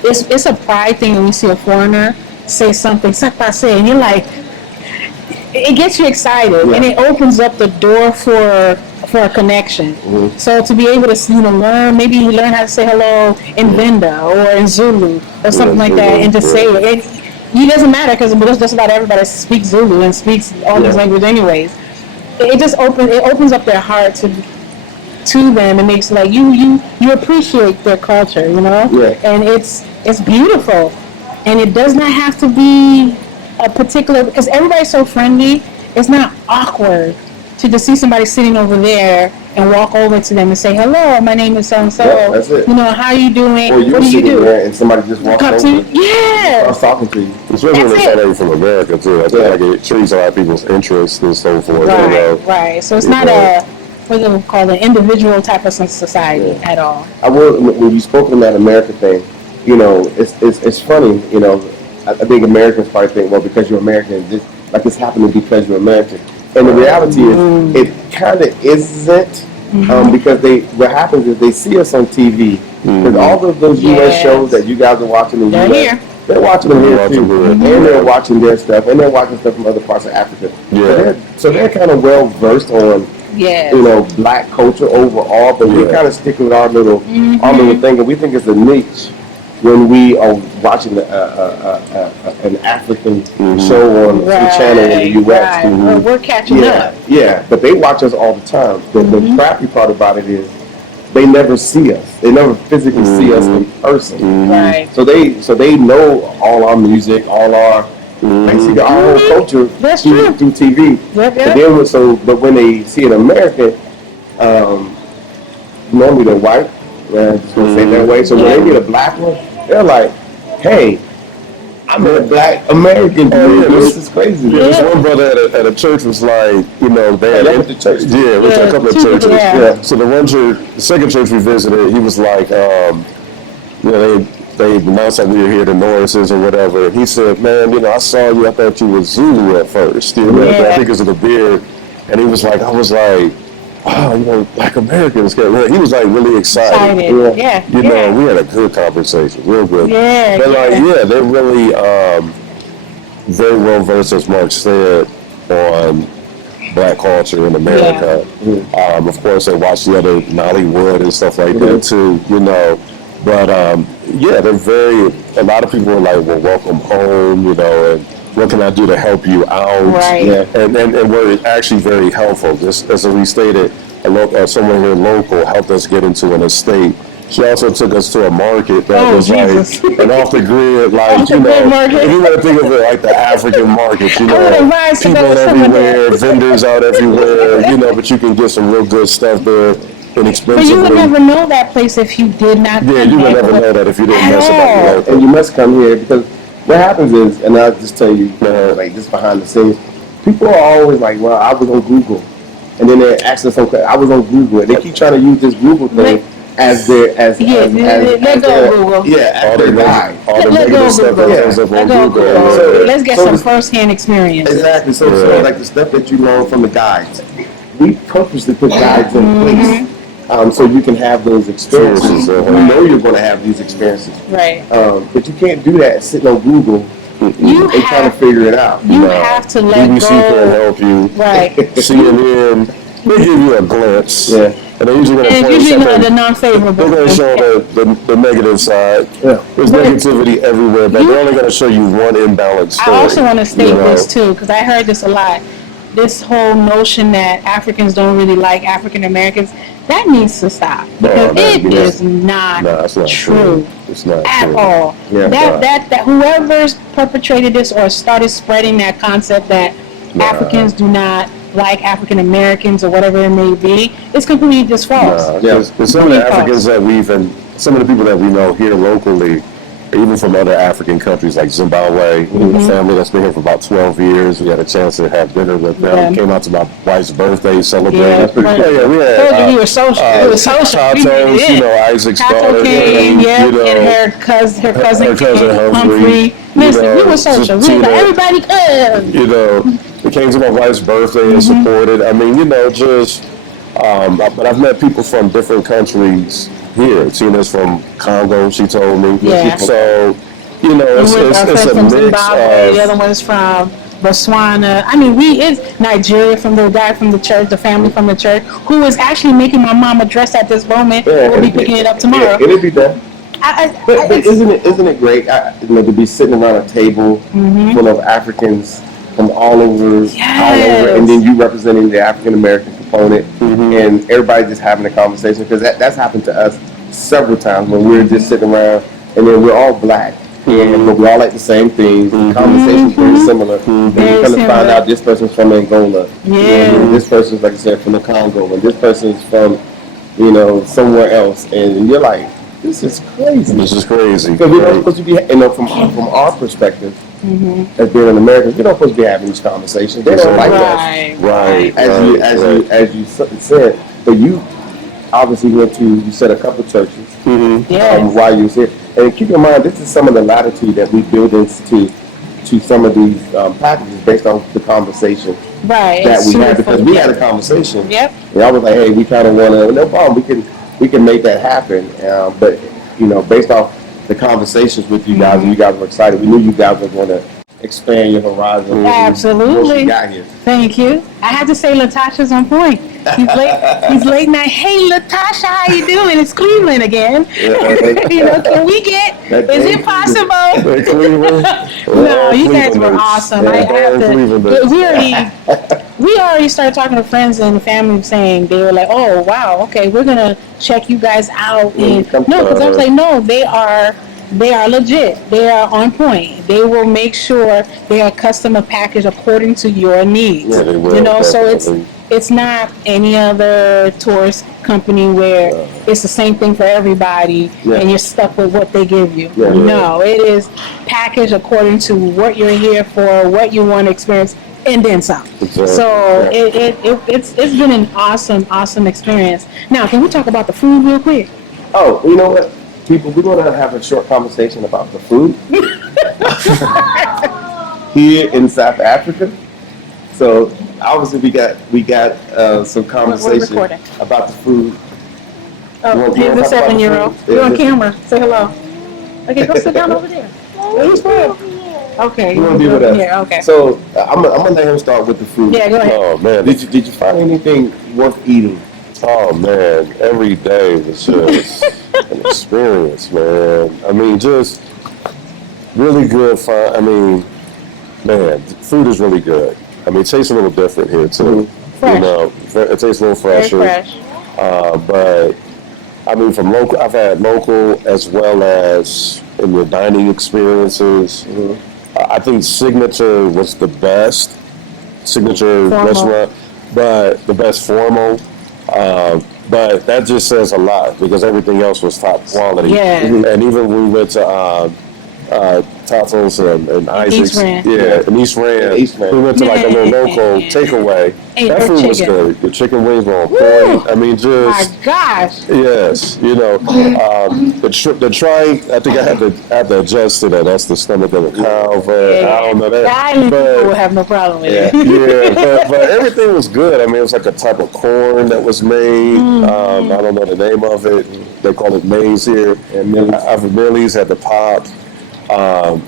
It's a pride thing when you see a foreigner say something, and you're like, it gets you excited, and it opens up the door for a connection. So to be able to learn how to say hello in Venda or in Zulu or something like that, and just say it. It doesn't matter because just about everybody speaks Zulu and speaks all these languages anyways. It opens up their heart to them and makes like you appreciate their culture, and it's beautiful, and it does not have to be a particular, because everybody's so friendly. It's not awkward to just see somebody sitting over there and walk over to them and say, hello, my name is so and so. Yeah, that's it. How are you doing? Or you're what do you sitting do? there and somebody just walks Come over to and starts talking to you. Especially when That's it's somebody from America too. I feel like it treats a lot of people's interests and so forth. Right. So it's not what they would call an individual type of society at all. I will. When you spoke on that America thing, it's funny. I think Americans probably think, well, because you're American, it's happening because you're American. And the reality is, it kind of isn't, because what happens is they see us on TV. Because all of those U.S. shows that you guys are watching in the U.S., they're watching them here too. And they're watching their stuff, and they're watching stuff from other parts of Africa. So they're kind of well versed on, black culture overall, but we kind of stick with our little thing, and we think it's a niche when we are watching an African show on some channel in the U.S. We're catching up. Yeah, but they watch us all the time. The crappy part about it is they never see us. They never physically see us in person. Right. So they know all our music, all our basically our whole culture through TV. Yep. But when they see an American, normally they're white. Just gonna say it that way. So when they get a black one, they're like, "Hey, I'm a black American dude. This is crazy." This one brother at a church was like, they went to church. Yeah, we went to a couple of churches. Yeah. So the second church we visited, he was like, they announced that we were here to Norris's or whatever. And he said, man, I saw you. I thought you were Zulu at first. I think because of the beard. And he was like, I was like, wow, black Americans. He was like really excited. We had a good conversation, real good. But they're really very well versed, as Mark said, on black culture in America. Of course, they watch the other Nollywood and stuff like that too, But they're a lot of people are like, well, welcome home, and what can I do to help you out? Right. And we're actually very helpful. Just as we stated, someone here local helped us get into an estate. She also took us to a market that was Jesus. like an off the grid, like, if you want to think of it like the African market, people everywhere, vendors out everywhere, but you can get some real good stuff there inexpensively. But you would never know that place if you did not. Yeah, you would never know that if you didn't mess about the local. And you must come here because what happens is, and I'll just tell you, like just behind the scenes, people are always like, well, I was on Google. And then they ask us, okay, I was on Google. And they keep trying to use this Google thing as their, as their Google. Yeah, all the guide. negative stuff that comes up on Google. Let's get some first-hand experience. Exactly. So like the stuff that you learn from the guides, we purposely put guides in place so you can have those experiences. You know you're going to have these experiences. Right. But you can't do that sitting on Google and trying to figure it out. You have to let BBC go. can help you. Right. CNN, they give you a glimpse. Yeah. And they're usually going to And it's usually the non-favorable. They're going to show the negative side. Yeah. There's negativity everywhere, but they're only going to show you one imbalanced story. I also want to state this too, because I heard this a lot. This whole notion that Africans don't really like African Americans, that needs to stop. Because it is not true. It's not at true. all. Yeah. That whoever's perpetrated this or started spreading that concept that Africans do not like African Americans or whatever it may be, it's completely just false. Because some of the Africans that some of the people that we know here locally, even from other African countries like Zimbabwe. A family that's been here for about 12 years. We had a chance to have dinner with them. Came out to my wife's birthday, celebrated. Yeah, That's pretty cool. Yeah, we had we were social. We were social. Tatos, you know, Isaac's daughter came, came, you know, and her cousin Humphrey. Listen, we were social. We were like, everybody come. You know, we came to my wife's birthday and supported. I mean, you know, just, but I've met people from different countries here. Tina's from Congo, she told me. Yeah. So, you know, it's a from mix Zimbabwe, of... the other one's from Botswana. I mean, it's Nigeria from the guy from the church, the family from the church, who is actually making my mom a dress at this moment. We'll be picking it up tomorrow. It'll be done. But isn't it great to be sitting around a table full of Africans from all over, and then you representing the African American component, and everybody just having a conversation, because that's happened to us several times when we're just sitting around, and then we're all black, but we all like the same things. The conversation's very similar. And you kind of find out this person's from Angola, and this person's, like I said, from the Congo, and this person's from, you know, somewhere else, and you're like, this is crazy. This is crazy. Because we're not supposed to be, you know, from our perspective, as being an American, we're not supposed to be having these conversations. They don't like us. Right. As you said, but you obviously went to, you said, a couple churches while you was here. And keep in mind, this is some of the latitude that we build into some of these packages based on the conversation that we had, because we had a conversation. And I was like, hey, we kind of want to, no problem, we can make that happen. But, you know, based off the conversations with you guys, and you guys were excited, we knew you guys were going to expand your horizon. Absolutely. Once you got here. Thank you. I had to say Latasha's on point. He's late night. Hey, Latasha, how you doing? It's Cleveland again. You know, can we get? Is it possible? No, you guys were awesome. I have to. We already started talking to friends and family, saying they were like, "Oh, wow, okay, we're gonna check you guys out." And no, because I was like, "No, they are legit. They are on point. They will make sure they are customer packaged according to your needs." Yeah, they will, you know, definitely. So it's not any other tourist company where it's the same thing for everybody and you're stuck with what they give you. No, it is packaged according to what you're here for, what you want to experience, and then some. Exactly. So it's been an awesome experience. Now, can we talk about the food real quick? Oh, you know what, people, we're going to have a short conversation about the food here in South Africa. So obviously we got some conversation about the food. Oh, here's the 7-year-old. You're on camera. Say hello. Okay, go sit down over there. Okay. You want to be with us? Yeah, okay. So I'm gonna let him start with the food. Yeah, go ahead. Oh man, Did you find anything worth eating? Oh man, every day was just an experience, man. I mean, just really good fun. I mean, man, food is really good. I mean, it tastes a little different here too. Fresh. You know, it tastes a little fresher. Very fresh. But I mean, from local, I've had local as well as in the dining experiences. I think Signature was the best Signature restaurant, but the best formal. But that just says a lot because everything else was top quality. Yeah. And even when we went to Tatos and Isaac's, in East Rand. We went to like a little local takeaway. That food was good. The chicken wings were on point. I mean, just my gosh. Yes, you know, the tripe. I think I had to adjust to that. That's the stomach of a cow, but I don't know that. The island people will have no problem with it. But everything was good. I mean, it was like a type of corn that was made. I don't know the name of it. They call it maize here. And Millie's had the pop.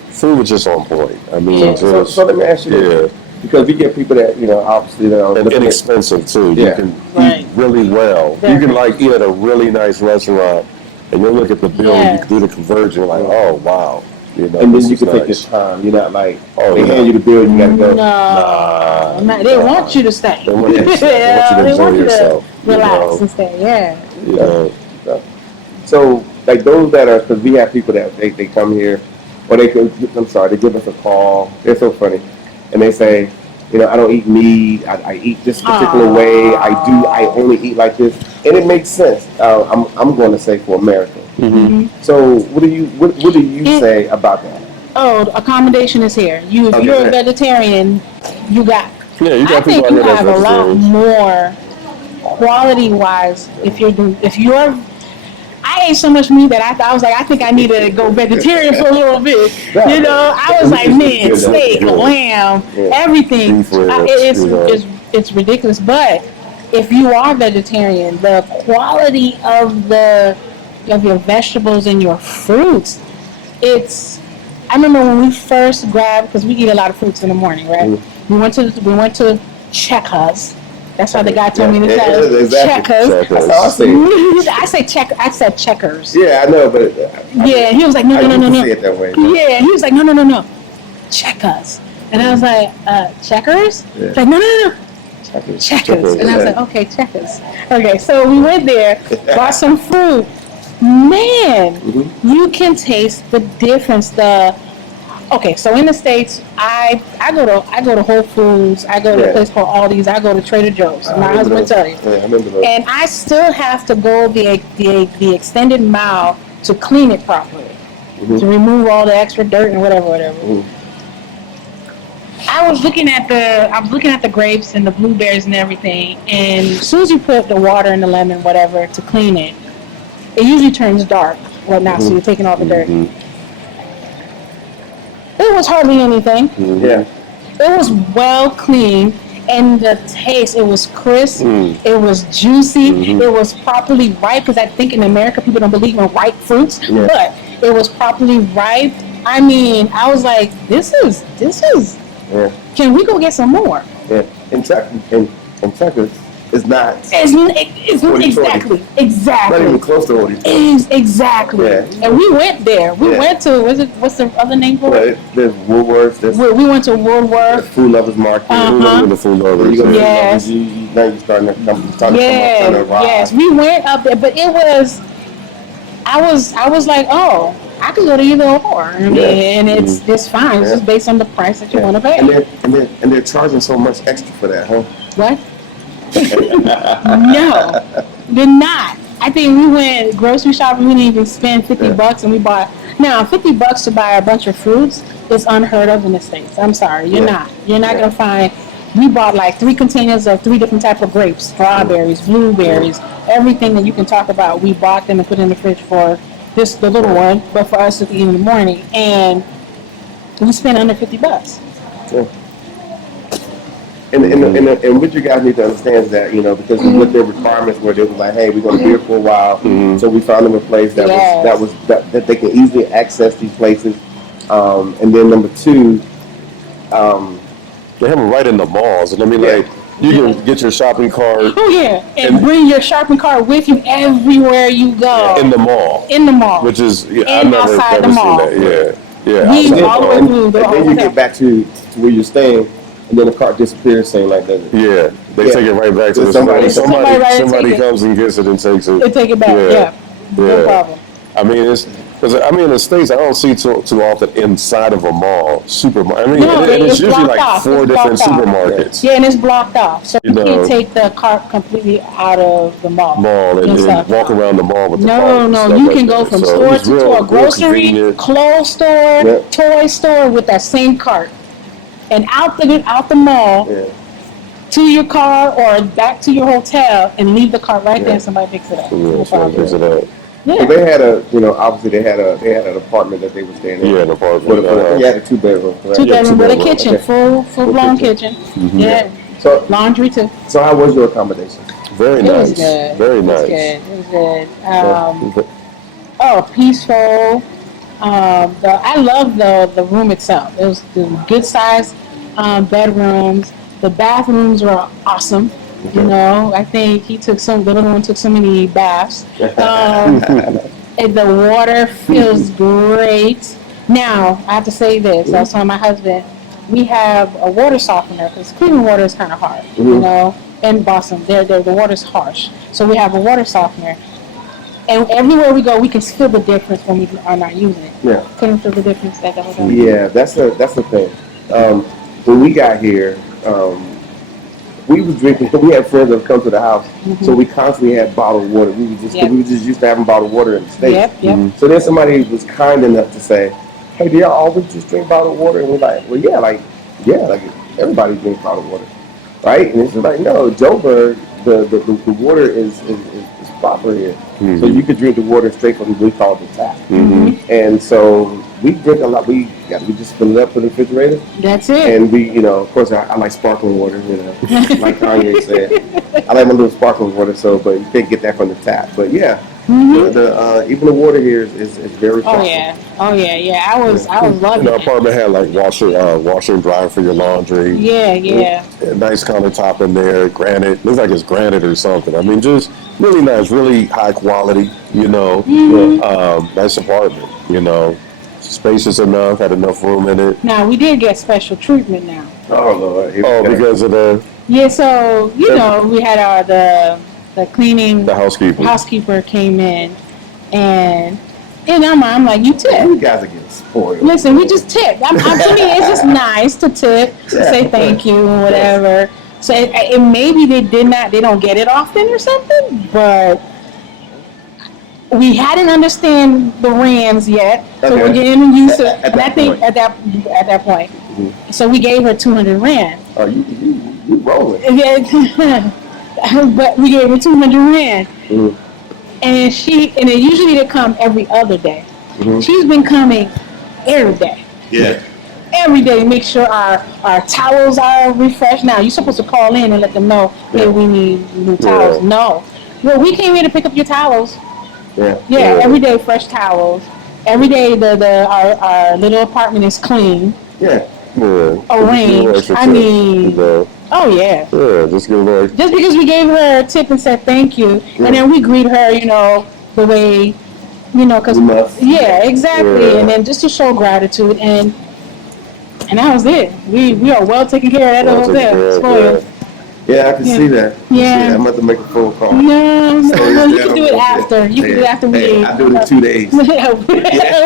Food was just on point. I mean, so let me ask you this. Because we get people that, you know, obviously that are inexpensive too. You can eat really well. Yeah. You can like eat at a really nice restaurant and you'll look at the bill and you can do the conversion, you're like, oh wow. You know, and then you can take your time. You're not like, they hand you the bill, you gotta go. No, they want you to stay. They want you to enjoy yourself. Relax and stay, You know. So like those that are, because we have people that they come here, or they give us a call. They're so funny. And they say, I don't eat meat. I eat this particular way. I only eat like this, and it makes sense. I'm going to say for America. So what do you say about that? Oh, accommodation is here. If you're a vegetarian, you got. Yeah, you I got people think out you here that's have a lot vegetarians. more quality wise if you're. I ate so much meat that I was like, I think I need to go vegetarian for a little bit. I was like, man, steak, lamb, everything. Beef ribs, It's ridiculous. But if you are vegetarian, the quality of your vegetables and your fruits, it's. I remember when we first grabbed, because we eat a lot of fruits in the morning, right? We went to Checkers. That's why the guy told me to say Checkers. That's how I say it. I said Checkers. Yeah, I know, but he was like, no. Say it that way. Yeah, he was like, no. Checkers. And I was like, Checkers? Yeah. Like, no. Checkers. And I was like, okay, Checkers. Okay, so we went there, bought some fruit. Man, you can taste the difference. Okay, so in the States, I go to Whole Foods, I go to a place called Aldi's, I go to Trader Joe's. My husband will tell you. Yeah, I remember those. And I still have to go the extended mile to clean it properly, to remove all the extra dirt and whatever. I was looking at the grapes and the blueberries and everything, and as soon as you put the water and the lemon, whatever, to clean it, it usually turns dark, whatnot. So you're taking all the dirt. It was hardly anything. Yeah. It was well cleaned, and the taste, it was crisp, it was juicy, it was properly ripe, because I think in America people don't believe in ripe fruits, but it was properly ripe. I mean, I was like, this is. Can we go get some more? Yeah. In Texas, it's not. Exactly. Not even close to what he's Exactly. Yeah. And we went there. We went to, what's the other name for it? There's Woolworths. We went to Woolworth. Food Lovers Market. The food lovers. Yes. Now you're starting to come up. Yes. We went up there, but it was. I was like, oh, I could go to either or, and it's fine. It's just based on the price that you want to pay. And they're charging so much extra for that, huh? What? No, they're not. I think we went grocery shopping. We didn't even spend $50, and we bought. Now, $50 to buy a bunch of fruits is unheard of in the States. I'm sorry, you're not. You're not gonna find. We bought like 3 containers of 3 different types of grapes, strawberries, blueberries, everything that you can talk about. We bought them and put in the fridge for the little one, but for us to eat in the morning, and we spent under $50. Yeah. And what you guys need to understand is that, because what their requirements were, they were like, hey, we're going to be here for a while. So we found them a place that they can easily access these places. And then number 2, they have them right in the malls. And I mean, like, you can get your shopping cart. Oh, yeah. And bring your shopping cart with you everywhere you go. In the mall. In the mall. Which is, I've never seen that. Yeah. We all the way through the then you get back to where you're staying, and then the cart disappears, saying like that. Yeah. They take it right back to the somebody comes and gets it and takes it. They take it back, no problem. I mean, in the States, I don't see too often inside of a mall, supermarket. I mean, it's usually like 4 different supermarkets. Yeah, and it's blocked off. So you can't take the cart completely out of the mall. And walk around the mall with the cart. No, you can go from store to store, grocery, clothes store, toy store with that same cart. And out the mall to your car or back to your hotel and leave the cart right there and somebody picks it up. Yeah, so they had obviously they had an apartment that they were staying in. Yeah, an apartment. They had a 2-bedroom. Right? 2-bedroom with a kitchen, full blown kitchen. Yeah. So laundry too. So how was your accommodation? Very nice. It was good. Very nice. It was good. Peaceful. I love the room itself. It was good size bedrooms. The bathrooms were awesome. I think the little one took so many baths. And the water feels great. Now, I have to say this. I was telling my husband, we have a water softener because clean water is kind of hard, in Boston. The water's harsh. So we have a water softener. And everywhere we go, we can feel the difference when we are not using it. Yeah. Couldn't feel the difference at the hotel. Yeah, that's the thing. When we got here, we was drinking. We had friends that would come to the house, so we constantly had bottled water. We were just used to having bottled water in the States. So then somebody was kind enough to say, "Hey, do y'all always just drink bottled water?" And we're like, "Well, yeah, like everybody drinks bottled water, right?" And it's like, "No, Joburg, the water is proper here, so you could drink the water straight from what we call the tap." And so we drink a lot. We just fill it up in the refrigerator. That's it. And we, of course, I like sparkling water. Like Kanye said, I like my little sparkling water. So, but you can't get that from the tap. But yeah, even the water here is very. Oh yeah. I was loving The it. apartment had like washer and dryer for your laundry. Yeah. A nice countertop in there, granite. Looks like it's granite or something. I mean, just really nice, really high quality. Nice apartment. Spacious enough, had enough room in it. Now we did get special treatment now. Oh Lord! Because of the so we had the cleaning. the housekeeper. Housekeeper came in, and in our mind, I'm like, you tip. You guys are getting spoiled. Listen, we just tip. To me, it's just nice to tip, to say thank you and whatever. So it maybe they don't get it often or something, but we hadn't understand the rands yet, so we're getting used to. At that point. So we gave her 200 rand. Oh, you rolling? But we gave her 200 rand, and it usually they come every other day. She's been coming every day. Yeah. Every day, make sure our towels are refreshed. Now you're supposed to call in and let them know, hey, we need new towels. No, well, we came here to pick up your towels. Yeah. Every day, fresh towels. Every day, our little apartment is clean. Yeah. Arranged. I mean, oh yeah. Yeah, just give her. Just because we gave her a tip and said thank you, and then we greet her, the way, because exactly, and then just to show gratitude, and that was it. We are well taken care of. That was it. Spoiled. Yeah, I can see that. I'm about to make a phone call. No, you can do it after. You can do it after we. I do it in 2 days. We'll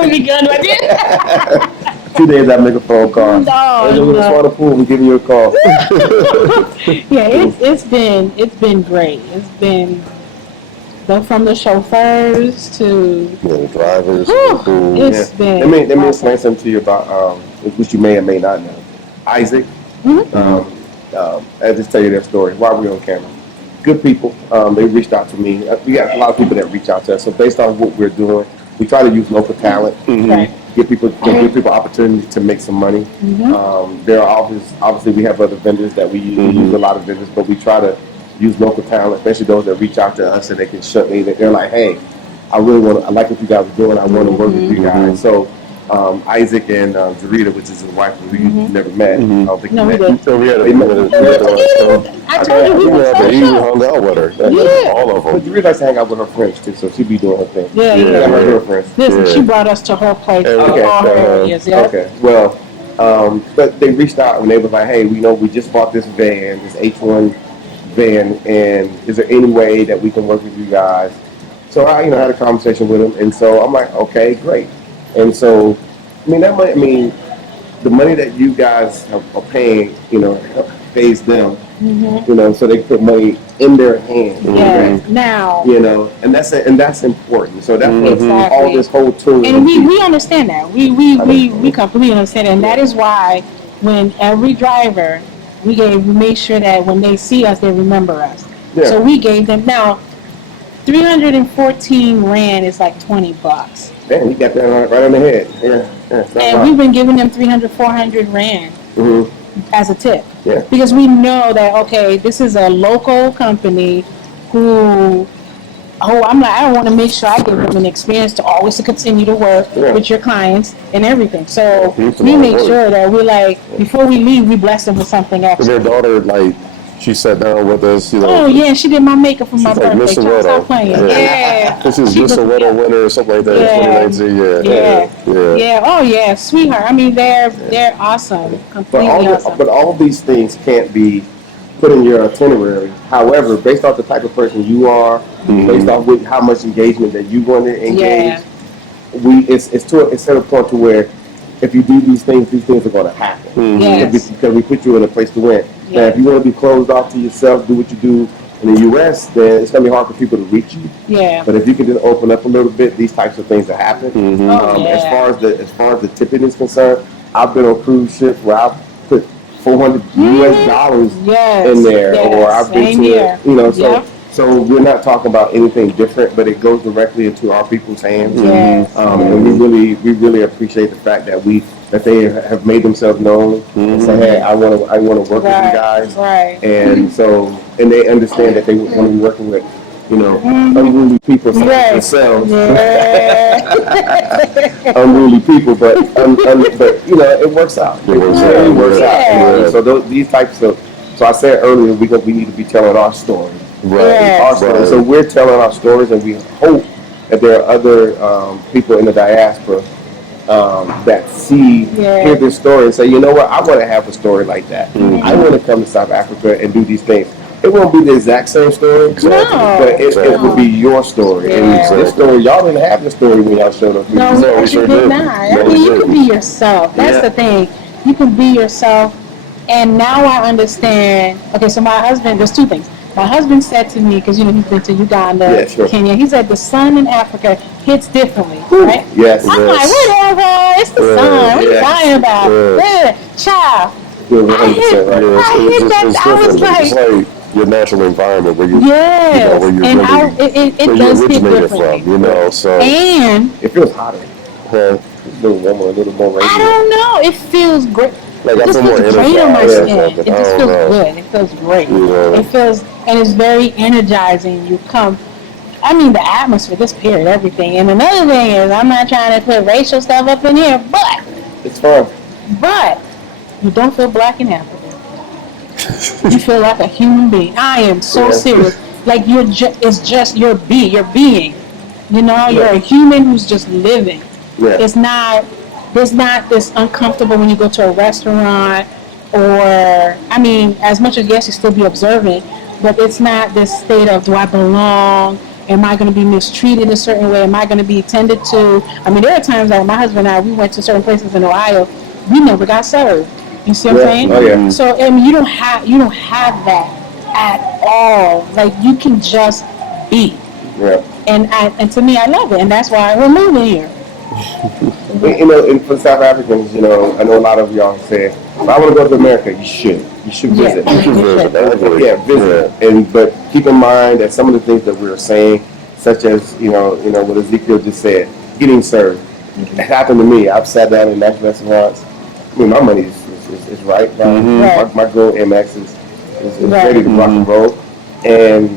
be done with it. 2 days, I make a phone call. No. Pool, we give you a call. It's been great. It's been from the chauffeurs to the drivers. It's been. Let me explain something to you about which you may or may not know. Isaac. I'll just tell you their story while we're on camera. Good people. They reached out to me. We got a lot of people that reach out to us. So based on what we're doing, we try to use local talent. Right. Give people opportunities to make some money. There are obviously we have other vendors that we use. We use a lot of vendors, but we try to use local talent, especially those that reach out to us and they can shut me. They're like, hey, I like what you guys are doing. I want to work with you guys. So Isaac and Zarita, which is his wife, we never met. I don't think we met. So we had I told you we were hung out with her. All of them. But Zarita likes to hang out with her friends too, so she be doing her thing. Her friends. Listen, she brought us to her place. All her areas. Okay. Well, but they reached out and they was like, hey, we just bought this van, this H1 van, and is there any way that we can work with you guys? So I, had a conversation with them, and so I'm like, okay, great. And so, the money that you guys are paying, pays them, so they put money in their hands. Yes. Now. And that's important. So that's what all this whole tool. And we understand that. We completely understand that. And that is why when every driver, we made sure that when they see us, they remember us. Yeah. So we gave them, now, 314 rand is like $20. Man, you got that right on the head. Yeah. And we've been giving them 300, 400 rand as a tip. Yeah. Because we know that, okay, this is a local company who I'm like, I want to make sure I give them an experience to always to continue to work with your clients and everything. So we make sure that we're like, before we leave, we bless them with something extra. Their daughter, she sat down with us, Oh yeah, she did my makeup for my birthday. Stop playing. Yeah. This is Miss Soweto winner or something like that. 2019. Yeah. Oh yeah, sweetheart. I mean, they're awesome. Completely awesome. But all of these things can't be put in your itinerary. However, based off the type of person you are, based off how much engagement that you want to engage, it's at a point to where if you do these things are going to happen. Yes. Because we put you in a place to win. Now, if you want to be closed off to yourself, do what you do in the U.S., then it's going to be hard for people to reach you. Yeah. But if you can just open up a little bit, these types of things that happen. As far as the tipping is concerned, I've been on cruise ships where I've put $400 US in there, or I've been to, you know, so we're not talking about anything different, but it goes directly into our people's hands. And we really appreciate the fact that they have made themselves known and say, hey, I want to work with you guys. And so, and they understand that they want to be working with, you know, unruly people such as themselves. Unruly people, but you know, it works out. It works out. So these types of, so I said earlier, we need to be telling our story. Our story. So we're telling our stories, and we hope that there are other people in the diaspora that hear this story and say, you know what, I want to have a story like that. I want to come to South Africa and do these things. It won't be the exact same story, but it will be your story. And this story, y'all didn't have the story when y'all showed up. No, you did not. I mean, you can be yourself. That's the thing. You can be yourself. And now I understand. Okay, so my husband, there's two things. My husband said to me, because, you know, he's been to Uganda, Kenya, he said the sun in Africa hits differently, right? I'm like, whatever, it's the sun. What are you talking about? Child. I hit that. I was like, your natural environment where you, it does hit differently. From, you know, so and it feels hotter. A little more rainy. I don't know. It feels great. Like it just feels great on my skin. It just feels good. It feels great. It feels, and it's very energizing. You come. I mean, the atmosphere, this period, everything. And another thing is, I'm not trying to put racial stuff up in here, but it's fun. But you don't feel black in Africa. You feel like a human being. I am so serious. Like it's just your being. You know, you're a human who's just living. It's not this uncomfortable when you go to a restaurant, or I mean, as much as yes, you still be observant, but it's not this state of, do I belong? Am I going to be mistreated a certain way? Am I going to be attended to? I mean, there are times that my husband and I, we went to certain places in Ohio, we never got served. You see what I'm saying? So I mean, you don't have that at all. Like, you can just be. And to me, I love it, and that's why we're moving here. You know, and for South Africans, you know, I know a lot of y'all say, if I want to go to America, you should visit. You should visit. Visit. And but keep in mind that some of the things that we were saying, such as you know what Ezekiel just said, getting served. It happened to me. I've sat down in nice restaurants. I mean, my money is right now. My girl MX is ready to rock and roll, and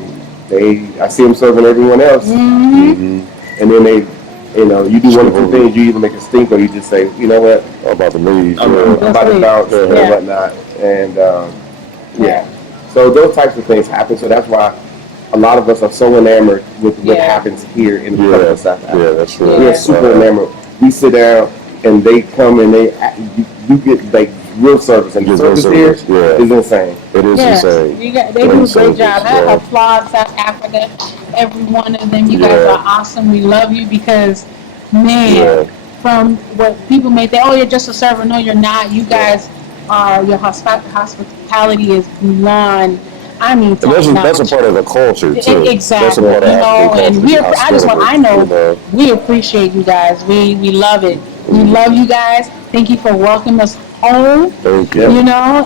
I see them serving everyone else, and then they. You know, you do one of two things. You either make a stink, or you just say, you know what, I'm about to leave. I'm about to bounce and whatnot. And so those types of things happen. So that's why a lot of us are so enamored with what happens here in the Republic of South Africa. Yeah, that's right. We are super enamored. We sit down and they come and you get like real service, and the service here is insane. It is insane. They do a great job. I applaud South Africa. Every one of them. You guys are awesome. We love you because, man, from what people may think, oh, you're just a server. No, you're not. You guys are, your hospitality is beyond. I mean, that's a part of the culture too. Exactly. That's a part of and we appreciate you guys. We love it. We love you guys. Thank you for welcoming us home. Thank you. You know,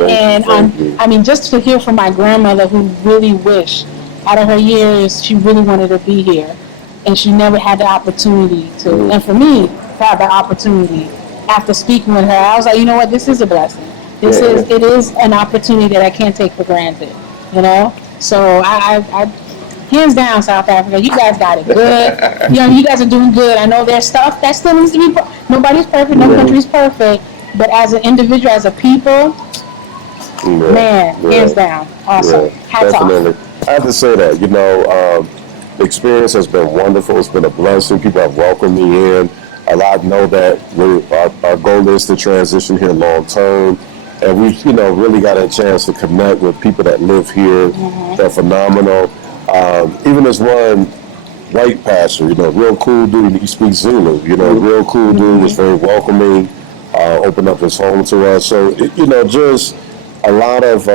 I mean, just to hear from my grandmother, who really wished, out of her years, she really wanted to be here, and she never had the opportunity to. And for me, to have the opportunity, after speaking with her, I was like, you know what, this is a blessing. It is an opportunity that I can't take for granted. You know, so I hands down, South Africa, you guys got it good. You know, you guys are doing good. I know there's stuff that still needs to be. Nobody's perfect. No country's perfect. But as an individual, as a people, hands down, awesome. Hats off. I have to say that, you know, the experience has been wonderful. It's been a blessing. People have welcomed me in. A lot know that our goal is to transition here long term. And we've, you know, really got a chance to connect with people that live here. They're phenomenal. Even this one white pastor, you know, real cool dude. He speaks Zulu, you know, real cool dude. Was very welcoming. Opened up his home to us. So, you know, just a lot of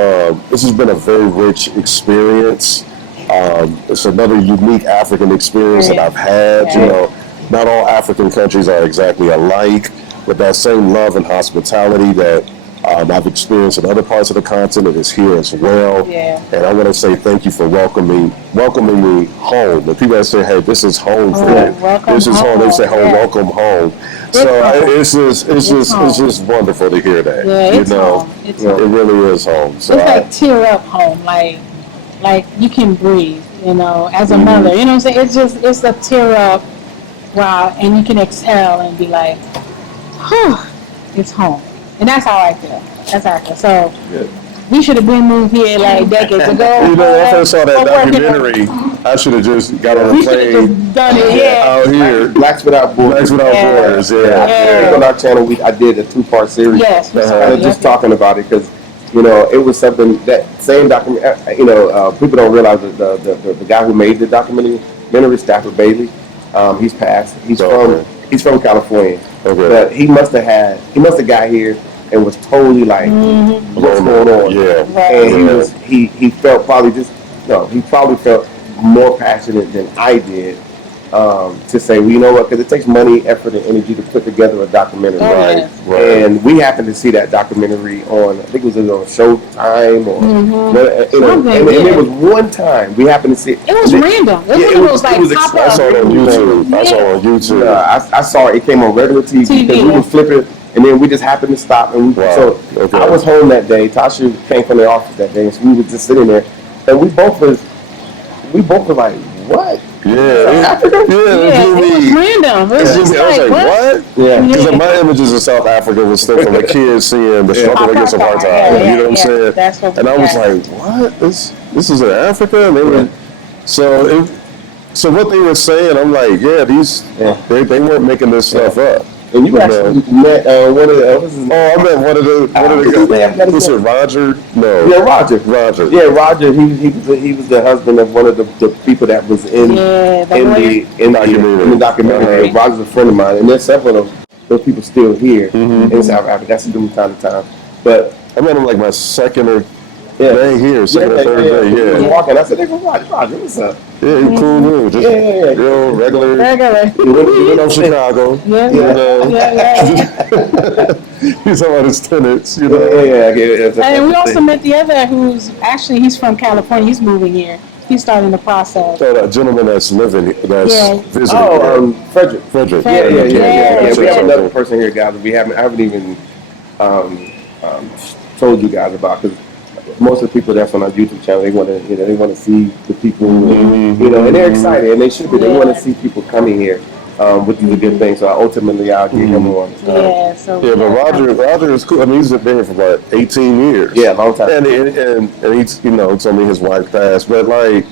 this has been a very rich experience. It's another unique African experience that I've had. Yeah. You know, not all African countries are exactly alike, but that same love and hospitality that I've experienced in other parts of the continent is here as well. Yeah. And I want to say thank you for welcoming me home. The people that say, "Hey, this is home for you. Welcome This is home." They say, "Hey, yeah. welcome home." It's So home. it's just wonderful to hear that. Yeah, it's you know, home. It's it home. really is home. So It's like tear up home, like you can breathe, you know, as a Mm-hmm. mother. You know what I'm saying? It's a tear up, wow, and you can exhale and be like, whew, it's home. And that's how I feel. That's how I feel. So we should have been moved here like decades ago. you know, when I first saw that but working on- documentary, I should have just got on a We should have plane just done it, yeah. out here. Blacks Without Borders. Blacks Without Yeah. Borders. I Yeah. think on our channel, I did a 2-part series. Yes, we saw And it, just yeah. talking about it because, you know, it was something that same document. You know, people don't realize that the guy who made the documentary, Stafford Bailey, he's passed. He's from California, Okay. but he must have got here and was totally like, what's going on? Yeah. And he felt probably he probably felt more passionate than I did to say, well, you know what, because it takes money, effort, and energy to put together a documentary. Oh, Right. yeah. Right. And we happened to see that documentary on, I think it was on Showtime or, you know, Something, and it yeah. was one time we happened to see it. It was random. It was like pop I saw it on up. YouTube. I saw it on YouTube. I saw it. It came on regular TV because we yeah. were flipping, and then we just happened to stop. And Wow. so Okay. I was home that day. Tasha came from the office that day, and so we were just sitting there, and we both were like, "What? Yeah. Africa?" Yeah. Yeah, it was random. It was I just was like, what? Yeah. Because my images of South Africa was still from a kid seeing the struggle against apartheid. Yeah, You know what I'm yeah, saying? that's what and I was yeah. like, what? This is in Africa? And they were, so what they were saying, I'm like, they weren't making this stuff up. And you actually met one of the what's his name? Oh, I met one of the guys. Was it Roger? No. Yeah, Roger. Roger. Yeah, Roger. He was the husband of one of the people that was in the documentary. Uh-huh. Roger's a friend of mine, and there's several of those people still here in South Africa. That's from time to time. But I met him like my second or day here, second or third day. He was Yeah. walking. I said, "Hey, Roger, what's up?" Yeah, he cool dude. Just real regular. You went on Chicago. Yeah. He's talking about his tenants, you know. And we also met the other he's from California. He's moving here. He's starting the process. So that gentleman that's visiting. Frederick. Frederick. Yeah. We have another person here, guys. That I haven't even told you guys about, because most of the people that's on our YouTube channel, they want to see the people, you know, and they're excited, and they should be. They want to see people coming here, which is a good thing. So ultimately, I'll get him on. But Roger is cool. I mean, he's been here for about 18 years. Yeah, long time. And he's, you know, told me his wife passed, but like,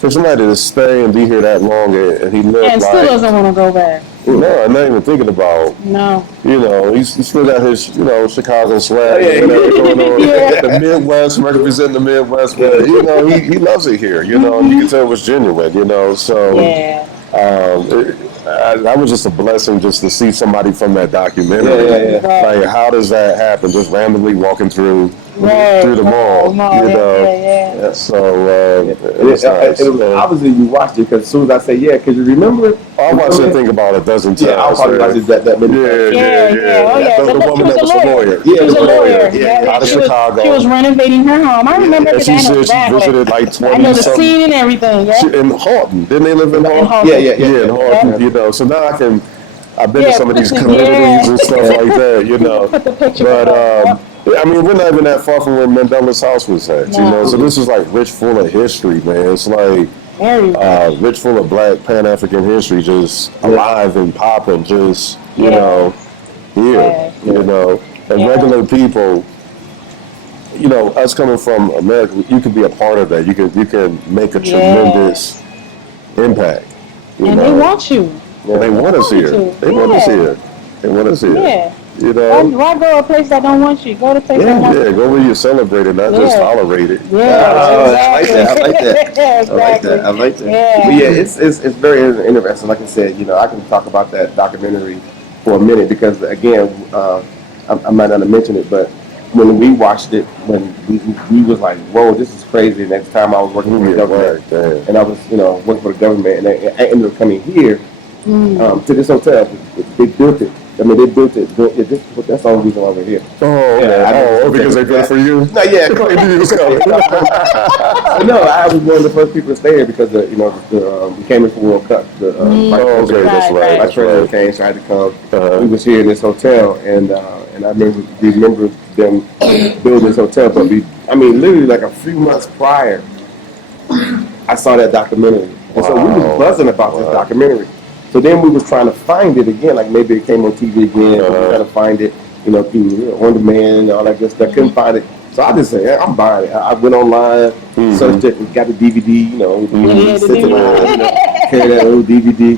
for somebody to stay and be here that long and he lived and still doesn't want to go back. No, I'm not even thinking about. No. You know, he's still got his, you know, Chicago swag. Whatever going on. The Midwest, representing the Midwest. But, you know, he loves it here. You know, and you can tell it was genuine. You know, so that was just a blessing just to see somebody from that documentary. Like, how does that happen? Just randomly walking through the mall. You know. So it was nice. Obviously, you watched it because as soon as I say because you remember. I watched it, think about a dozen times. I'll probably watch it that many times. The woman that was a lawyer. She was a lawyer. Out of Chicago. She was renovating her home. I remember and she said she visited like 20 I know the scene and everything. In Halton. Didn't they live in Halton? In Halton. You know, so now I've been to some of these communities and stuff like that, you know. Put the picture but I mean, we're not even that far from where Mandela's house was at, you know. So this is like rich full of history, man. It's like rich full of Black Pan-African history, just alive and popping, just you know, here, you know, and regular people. You know, us coming from America, you can be a part of that. You can make a tremendous impact. And they want you. They want us here. They want us here. They want us here. Yeah. You know. Why go to a place that don't want you? Go to a place that wants you. Go where you celebrate it, not just tolerate it. I like that. I like that. Yeah. But it's very interesting. Like I said, you know, I can talk about that documentary for a minute because again, I might not have mentioned it, but when we watched it, when we was like, whoa, this is crazy. Next time I was working for the government, and I was, working for the government, and I ended up coming here to this hotel. They built it. I mean, they built it. That's the only reason why we're here. Oh, because they built it for you? No, yeah. No, I was one of the first people to stay here because we came in for World Cup. That's right. My treasurer came, so I had to come. We was here in this hotel, and I remember them building this hotel. But literally like a few months prior, I saw that documentary, and so we was buzzing about this documentary. So then we was trying to find it again, like maybe it came on TV again. We were trying to find it, through on demand and all that good stuff. Couldn't find it. So I just said, I'm buying it. I went online, searched it, and got the DVD, carried that little DVD,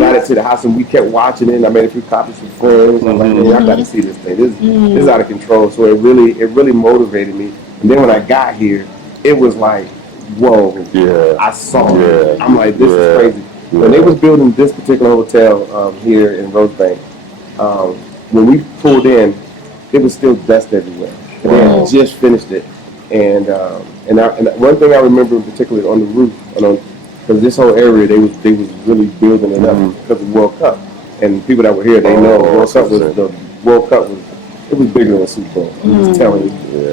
got it to the house, and we kept watching it. And I made a few copies for friends. I'm like, man, I got to see this thing. This is out of control. So it really motivated me. And then when I got here, it was like, whoa, I saw it. I'm like, this is crazy. When they was building this particular hotel here in Rosebank, when we pulled in, it was still dust everywhere. They had just finished it, and one thing I remember in particular on the roof, because this whole area they was really building it up because of the World Cup, and people that were here they know the World Cup was bigger than Super Bowl. I'm just telling you,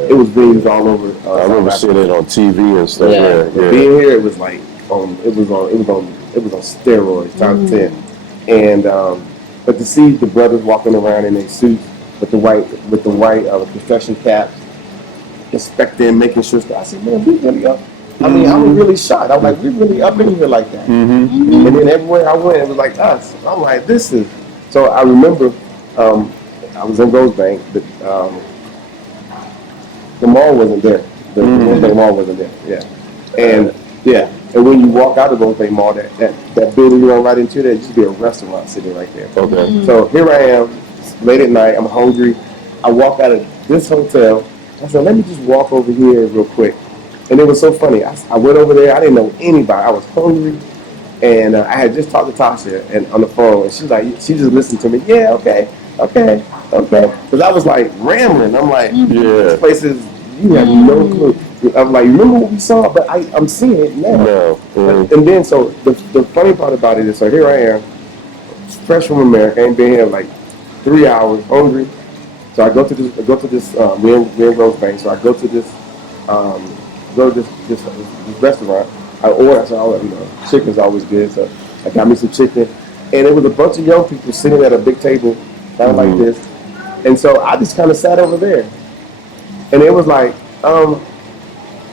it was videos all over. I remember seeing it on TV and stuff. But being here, it was like it was on steroids times 10, and but to see the brothers walking around in their suits with the white construction caps, inspecting, making sure stuff. I said, man, we really up. I mean, I was really shocked. I was like, we really up in here like that. And then everywhere I went, it was like us. I'm like, this is. So I remember, I was in Rosebank, but the mall wasn't there. The Rosebank Mall wasn't there. And when you walk out of Rosebank Mall, that building you run right into, there used to be a restaurant sitting right there. Okay. So here I am, late at night. I'm hungry. I walk out of this hotel. I said, let me just walk over here real quick. And it was so funny. I went over there. I didn't know anybody. I was hungry. And I had just talked to Tasha on the phone. And she just listened to me. Yeah, okay. Because I was like rambling. I'm like, this place is, you have no clue. I'm like, remember what we saw? But I'm seeing it now. And then, so the funny part about it is, so here I am, fresh from America. I ain't been here like 3 hours, hungry. So I go to this. We're in Rosebank. So I go to this restaurant. I order. I said, chicken's always good. So I got me some chicken, and it was a bunch of young people sitting at a big table, kind of like this. And so I just kind of sat over there, and it was like,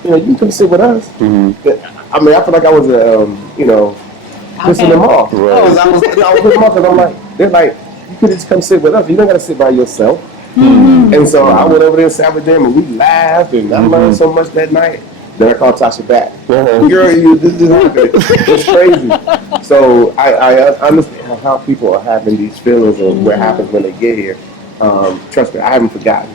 you can come sit with us. I mean, I feel like I was, pissing them off. Right. I was pissing them off because I'm like, they're like, you could just come sit with us. You don't got to sit by yourself. And so I went over there and sat with them, and we laughed, and I learned so much that night. Then I called Tasha back. Girl, this is happening. It's crazy. So I understand how people are having these feelings and what happens when they get here. Trust me, I haven't forgotten.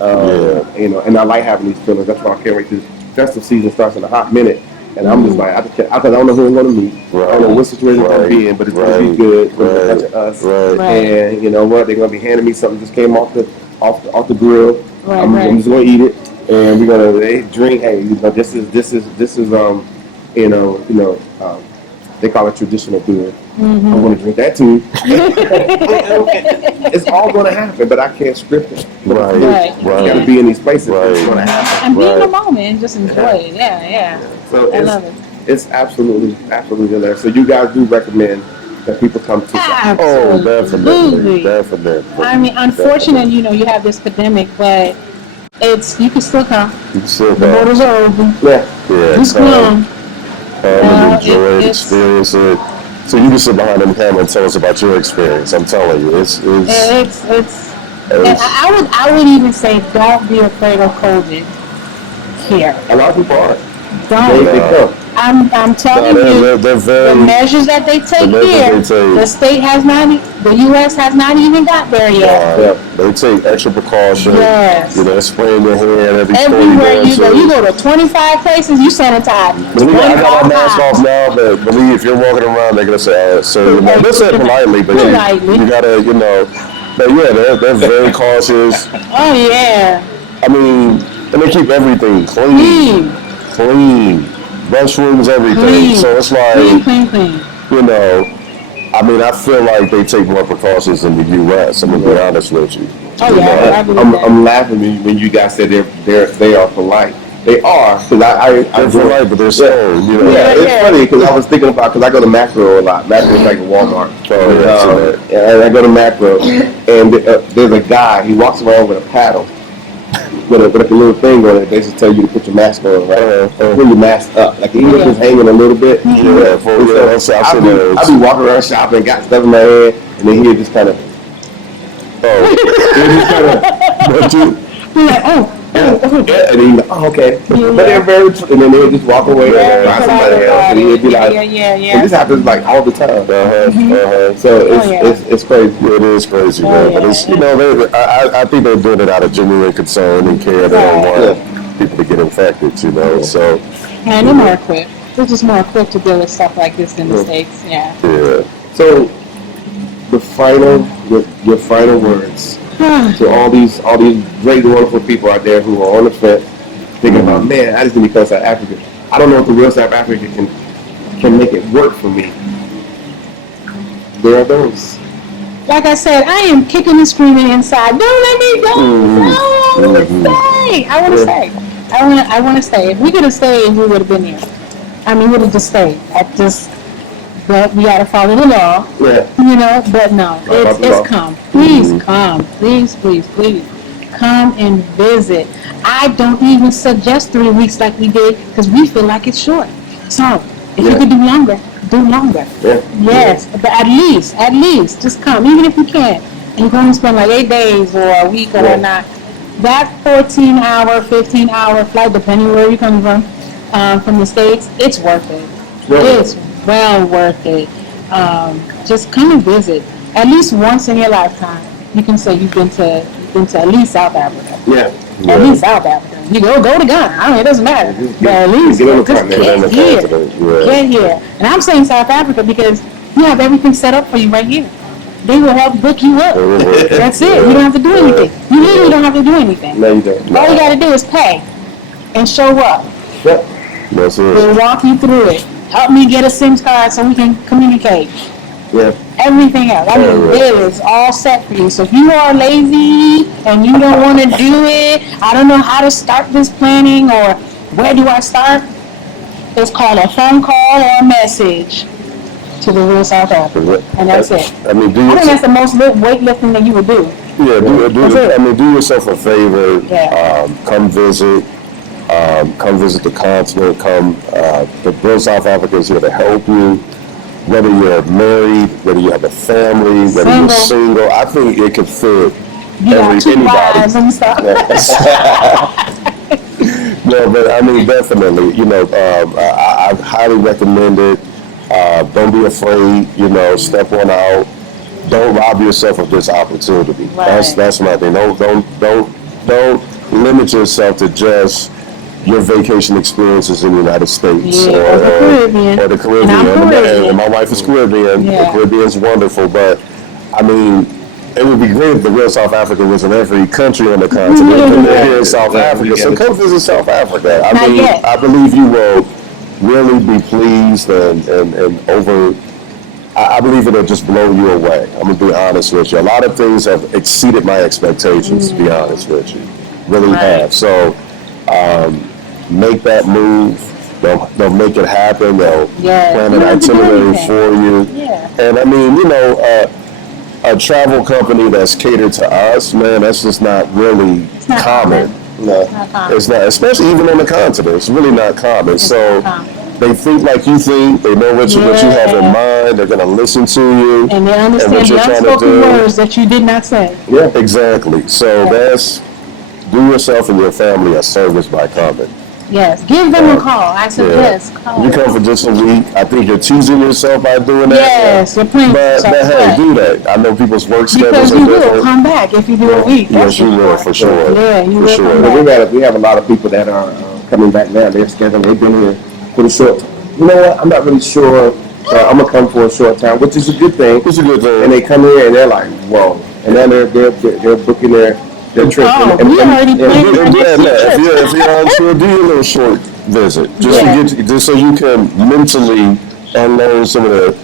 And I like having these feelings. That's why I can't wait till festive season starts in a hot minute. And I'm just like, I don't know who I'm going to meet. I don't know what situation I'm going to be in, but it's going to be good. It's going to be a bunch of us. And you know what? They're going to be handing me something that just came off the grill. I'm just going to eat it. And we're going to drink. Hey, this is they call it traditional beer. I'm going to drink that too. It's all going to happen, but I can't script it. Right. You got to be in these places. It's going to happen. And be in the moment and just enjoy it. Yeah. So I love it. It's absolutely hilarious. So you guys do recommend that people come to Absolutely. Definitely. I mean, unfortunately, you have this pandemic, but you can still come. The borders are open. Just come. Enjoy it, experience it. So you can sit behind them camera and tell us about your experience. I'm telling you, it's I would even say don't be afraid of COVID here. A lot of people are. Don't. I'm telling you, the measures that they take here, the state has not, the U.S. has not even got there yet. They take extra precautions. Yes. Spraying your hand everywhere you go. You go to 25 places, you sanitize. I got my mask off now, but believe if you're walking around, they're gonna say, "Sir," they'll say it politely, but you gotta, But yeah, they're very cautious. Oh yeah. I mean, and they keep everything clean. Restrooms, everything. Clean. So it's like, Clean. you know, I mean, I feel like they take more precautions in the U.S. I'm gonna be honest with you. Oh yeah, I believe that. I'm laughing when you guys said they are polite. They are, because They're polite, but they're slow. You know. Yeah, it's funny because I was thinking about, because I go to Macro a lot. Macro is like a Walmart. And I go to Macro, and there's a guy. He walks around with a paddle, with a little thing on it. They just tell you to put your mask on, right? Put your mask up, like even if it's hanging a little bit. I be walking around shopping, got stuff in my head, and then he'll just kind of. But you. You're like, and then you're like, oh, okay. But they're very, and then they'll just walk away and find somebody else, and he'll be like, and this happens like all the time. So it's crazy. It is crazy, man. But it's, you know, I think they're doing it out of genuine concern and care. They don't want people to get infected, you know. So. And they're more equipped. They're just more equipped to deal with stuff like this in the States. Yeah. So, your final words to all these great, wonderful people out there who are on the fence, thinking about, man, I just need to come to South Africa. I don't know if the real South Africa can make it work for me. There are those. Like I said, I am kicking and screaming inside. Don't let me go. No, I want to stay. I want to stay. If we could have stayed, we would have been here. I mean, we would have just stayed. But we got to follow the law. You know, but no, it's come. Please come. Please come and visit. I don't even suggest 3 weeks like we did because we feel like it's short. So if you could do longer, do longer. Yes, but at least just come, even if you can't. And you're going to spend like 8 days or a week or whatnot. That 14-hour, 15-hour flight, depending where you're coming from the States, it's worth it. It's well worth it. Just come and visit. At least once in your lifetime, you can say you've been to at least South Africa. At least South Africa. You go to Ghana. I mean, it doesn't matter. But at least get here. And I'm saying South Africa because you have everything set up for you right here. They will help book you up. That's it. You don't have to do anything. You literally don't have to do anything. No, you don't. All you got to do is pay and show up. That's it. We'll walk you through it. Help me get a SIM card so we can communicate. Everything else. I mean, it is all set for you. So if you are lazy and you don't want to do it, I don't know how to start this planning or where do I start? It's called a phone call or a message to the real South Africa. And that's it. I mean, I think that's the most weightlifting that you would do. Do yourself a favor. Come visit. Come visit the continent. The real South Africa is here to help you. Whether you're married, whether you have a family, whether you're single, I think it could fit anybody. And stuff. No, but I mean, definitely, you know, I highly recommend it. Don't be afraid, you know, step on out. Don't rob yourself of this opportunity. That's my thing. Don't limit yourself to just your vacation experiences in the United States or the Caribbean. And my wife is Caribbean. The Caribbean is wonderful, but I mean, it would be great if the real South Africa was in every country on the continent. Here in South Africa, so come visit South Africa. I believe you will really be pleased and over. I believe it'll just blow you away. I'm gonna be honest with you. A lot of things have exceeded my expectations. To be honest with you, really have. So. Make that move. They'll make it happen. They'll plan an itinerary for you. And I mean, you know, a travel company that's catered to us, man, that's just not really common. No, it's not, especially even on the continent. It's really not common. So they think like you think. They know what you have in mind. They're gonna listen to you. And they understand the unspoken words that you did not say. Yeah, exactly. So do yourself and your family a service by coming. Yes, give them a call. I suggest call. You come for just a week. I think you're teasing yourself by doing that. Yes, you're playing. But hey, do that. I know people's work schedules are different. Because you will come back if you do a week. Yes, you will, for sure. Yeah, you will come back. We have a lot of people that are coming back now. They're scheduled. They've been here for the short. You know what? I'm not really sure. I'm gonna come for a short time, which is a good thing. It's a good thing. And they come here and they're like, whoa. And then they're booking their Their trip. Oh, we already planned our Yeah, next no, trip. if you're on tour, do your little short visit, just Yeah. to get, just so you can mentally unlearn some of the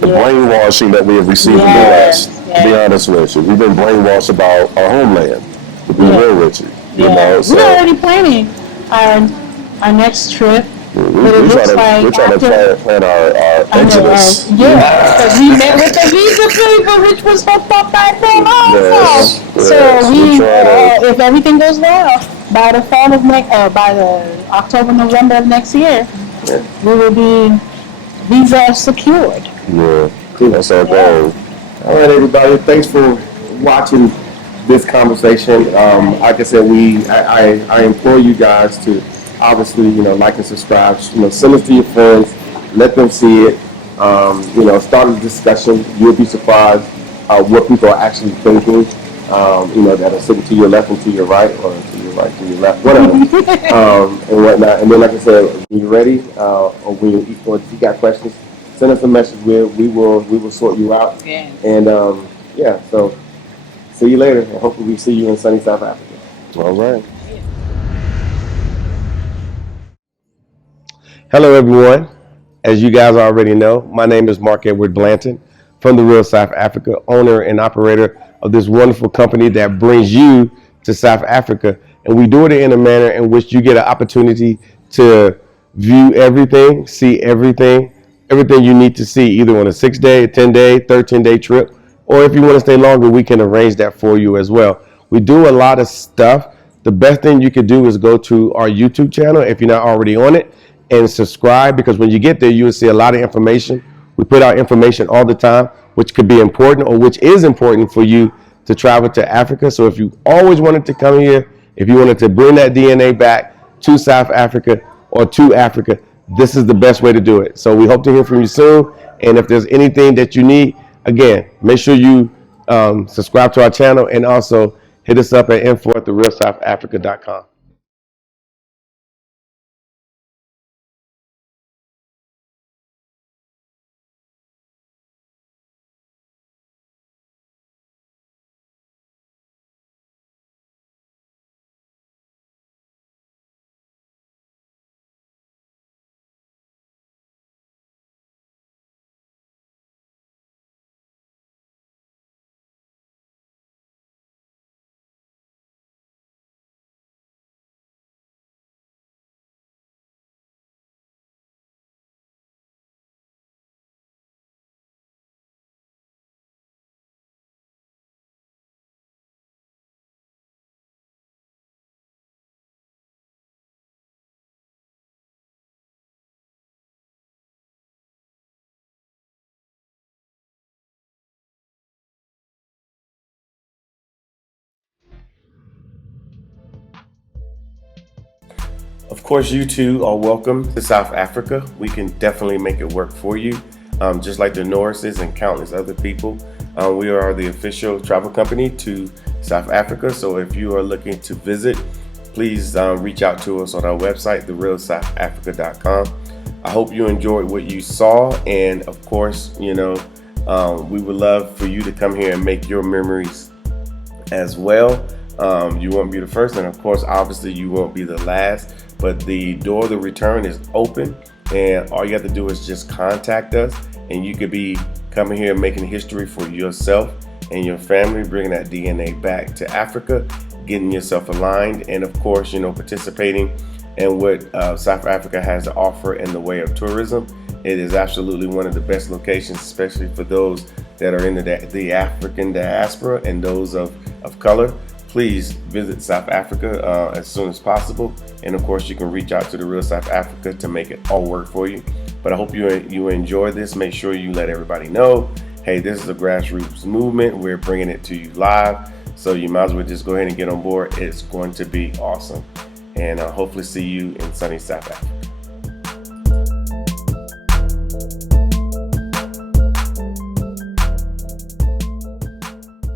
brainwashing that we have received in the Yes, West. To be yes. honest with you, we've been brainwashed about our homeland. To be real with you, you know. Yeah, So we're already planning our next trip, but it we try looks to like we're trying to after plan our I know, exodus. because we met with the visa people, which was hooked up by them also. Yes, So yes, we're trying to. if everything goes well, by the fall of by the October, November of next year, we will be visa secured. Yeah, Cool. that's our Yeah. goal. All right, everybody. Thanks for watching this conversation. Like I said, I implore you guys to obviously, like and subscribe. Send it to your friends. Let them see it. Start a discussion. You'll be surprised what people are actually thinking. That are sitting to your left and to your right, or to your right, to your left, whatever, and whatnot. And then, like I said, when you're ready, or if you got questions, send us a message. We will sort you out. Yeah. And so see you later. And hopefully we see you in sunny South Africa. All right. Hello, everyone. As you guys already know, my name is Mark Edward Blanton from the Real South Africa, owner and operator of this wonderful company that brings you to South Africa. And we do it in a manner in which you get an opportunity to view everything, see everything you need to see, either on a 6-day, 10-day, 13-day trip, or if you want to stay longer, we can arrange that for you as well. We do a lot of stuff. The best thing you could do is go to our YouTube channel if you're not already on it, and subscribe, because when you get there, you will see a lot of information. We put out information all the time, which could be important, or which is important for you to travel to Africa. So if you always wanted to come here, if you wanted to bring that DNA back to South Africa or to Africa, this is the best way to do it. So we hope to hear from you soon. And if there's anything that you need, again, make sure you subscribe to our channel, and also hit us up at info@therealsouthafrica.com. Of course, you too are welcome to South Africa. We can definitely make it work for you, just like the Norrises and countless other people. We are the official travel company to South Africa. So if you are looking to visit, please reach out to us on our website, therealsouthafrica.com. I hope you enjoyed what you saw, and of course, we would love for you to come here and make your memories as well. You won't be the first, and of course, obviously, you won't be the last. But the door of the return is open, and all you have to do is just contact us, and you could be coming here making history for yourself and your family, bringing that DNA back to Africa, getting yourself aligned, and of course, participating in what South Africa has to offer in the way of tourism. It is absolutely one of the best locations, especially for those that are in the African diaspora and those of color. Please visit South Africa as soon as possible. And of course, you can reach out to the Real South Africa to make it all work for you. But I hope you enjoy this. Make sure you let everybody know, hey, this is a grassroots movement. We're bringing it to you live. So you might as well just go ahead and get on board. It's going to be awesome. And hopefully see you in sunny South Africa.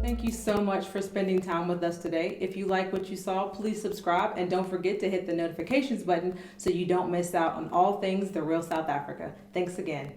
Thank you so much for spending time with us today. If you like what you saw, please subscribe, and don't forget to hit the notifications button so you don't miss out on all things The Real South Africa. Thanks again.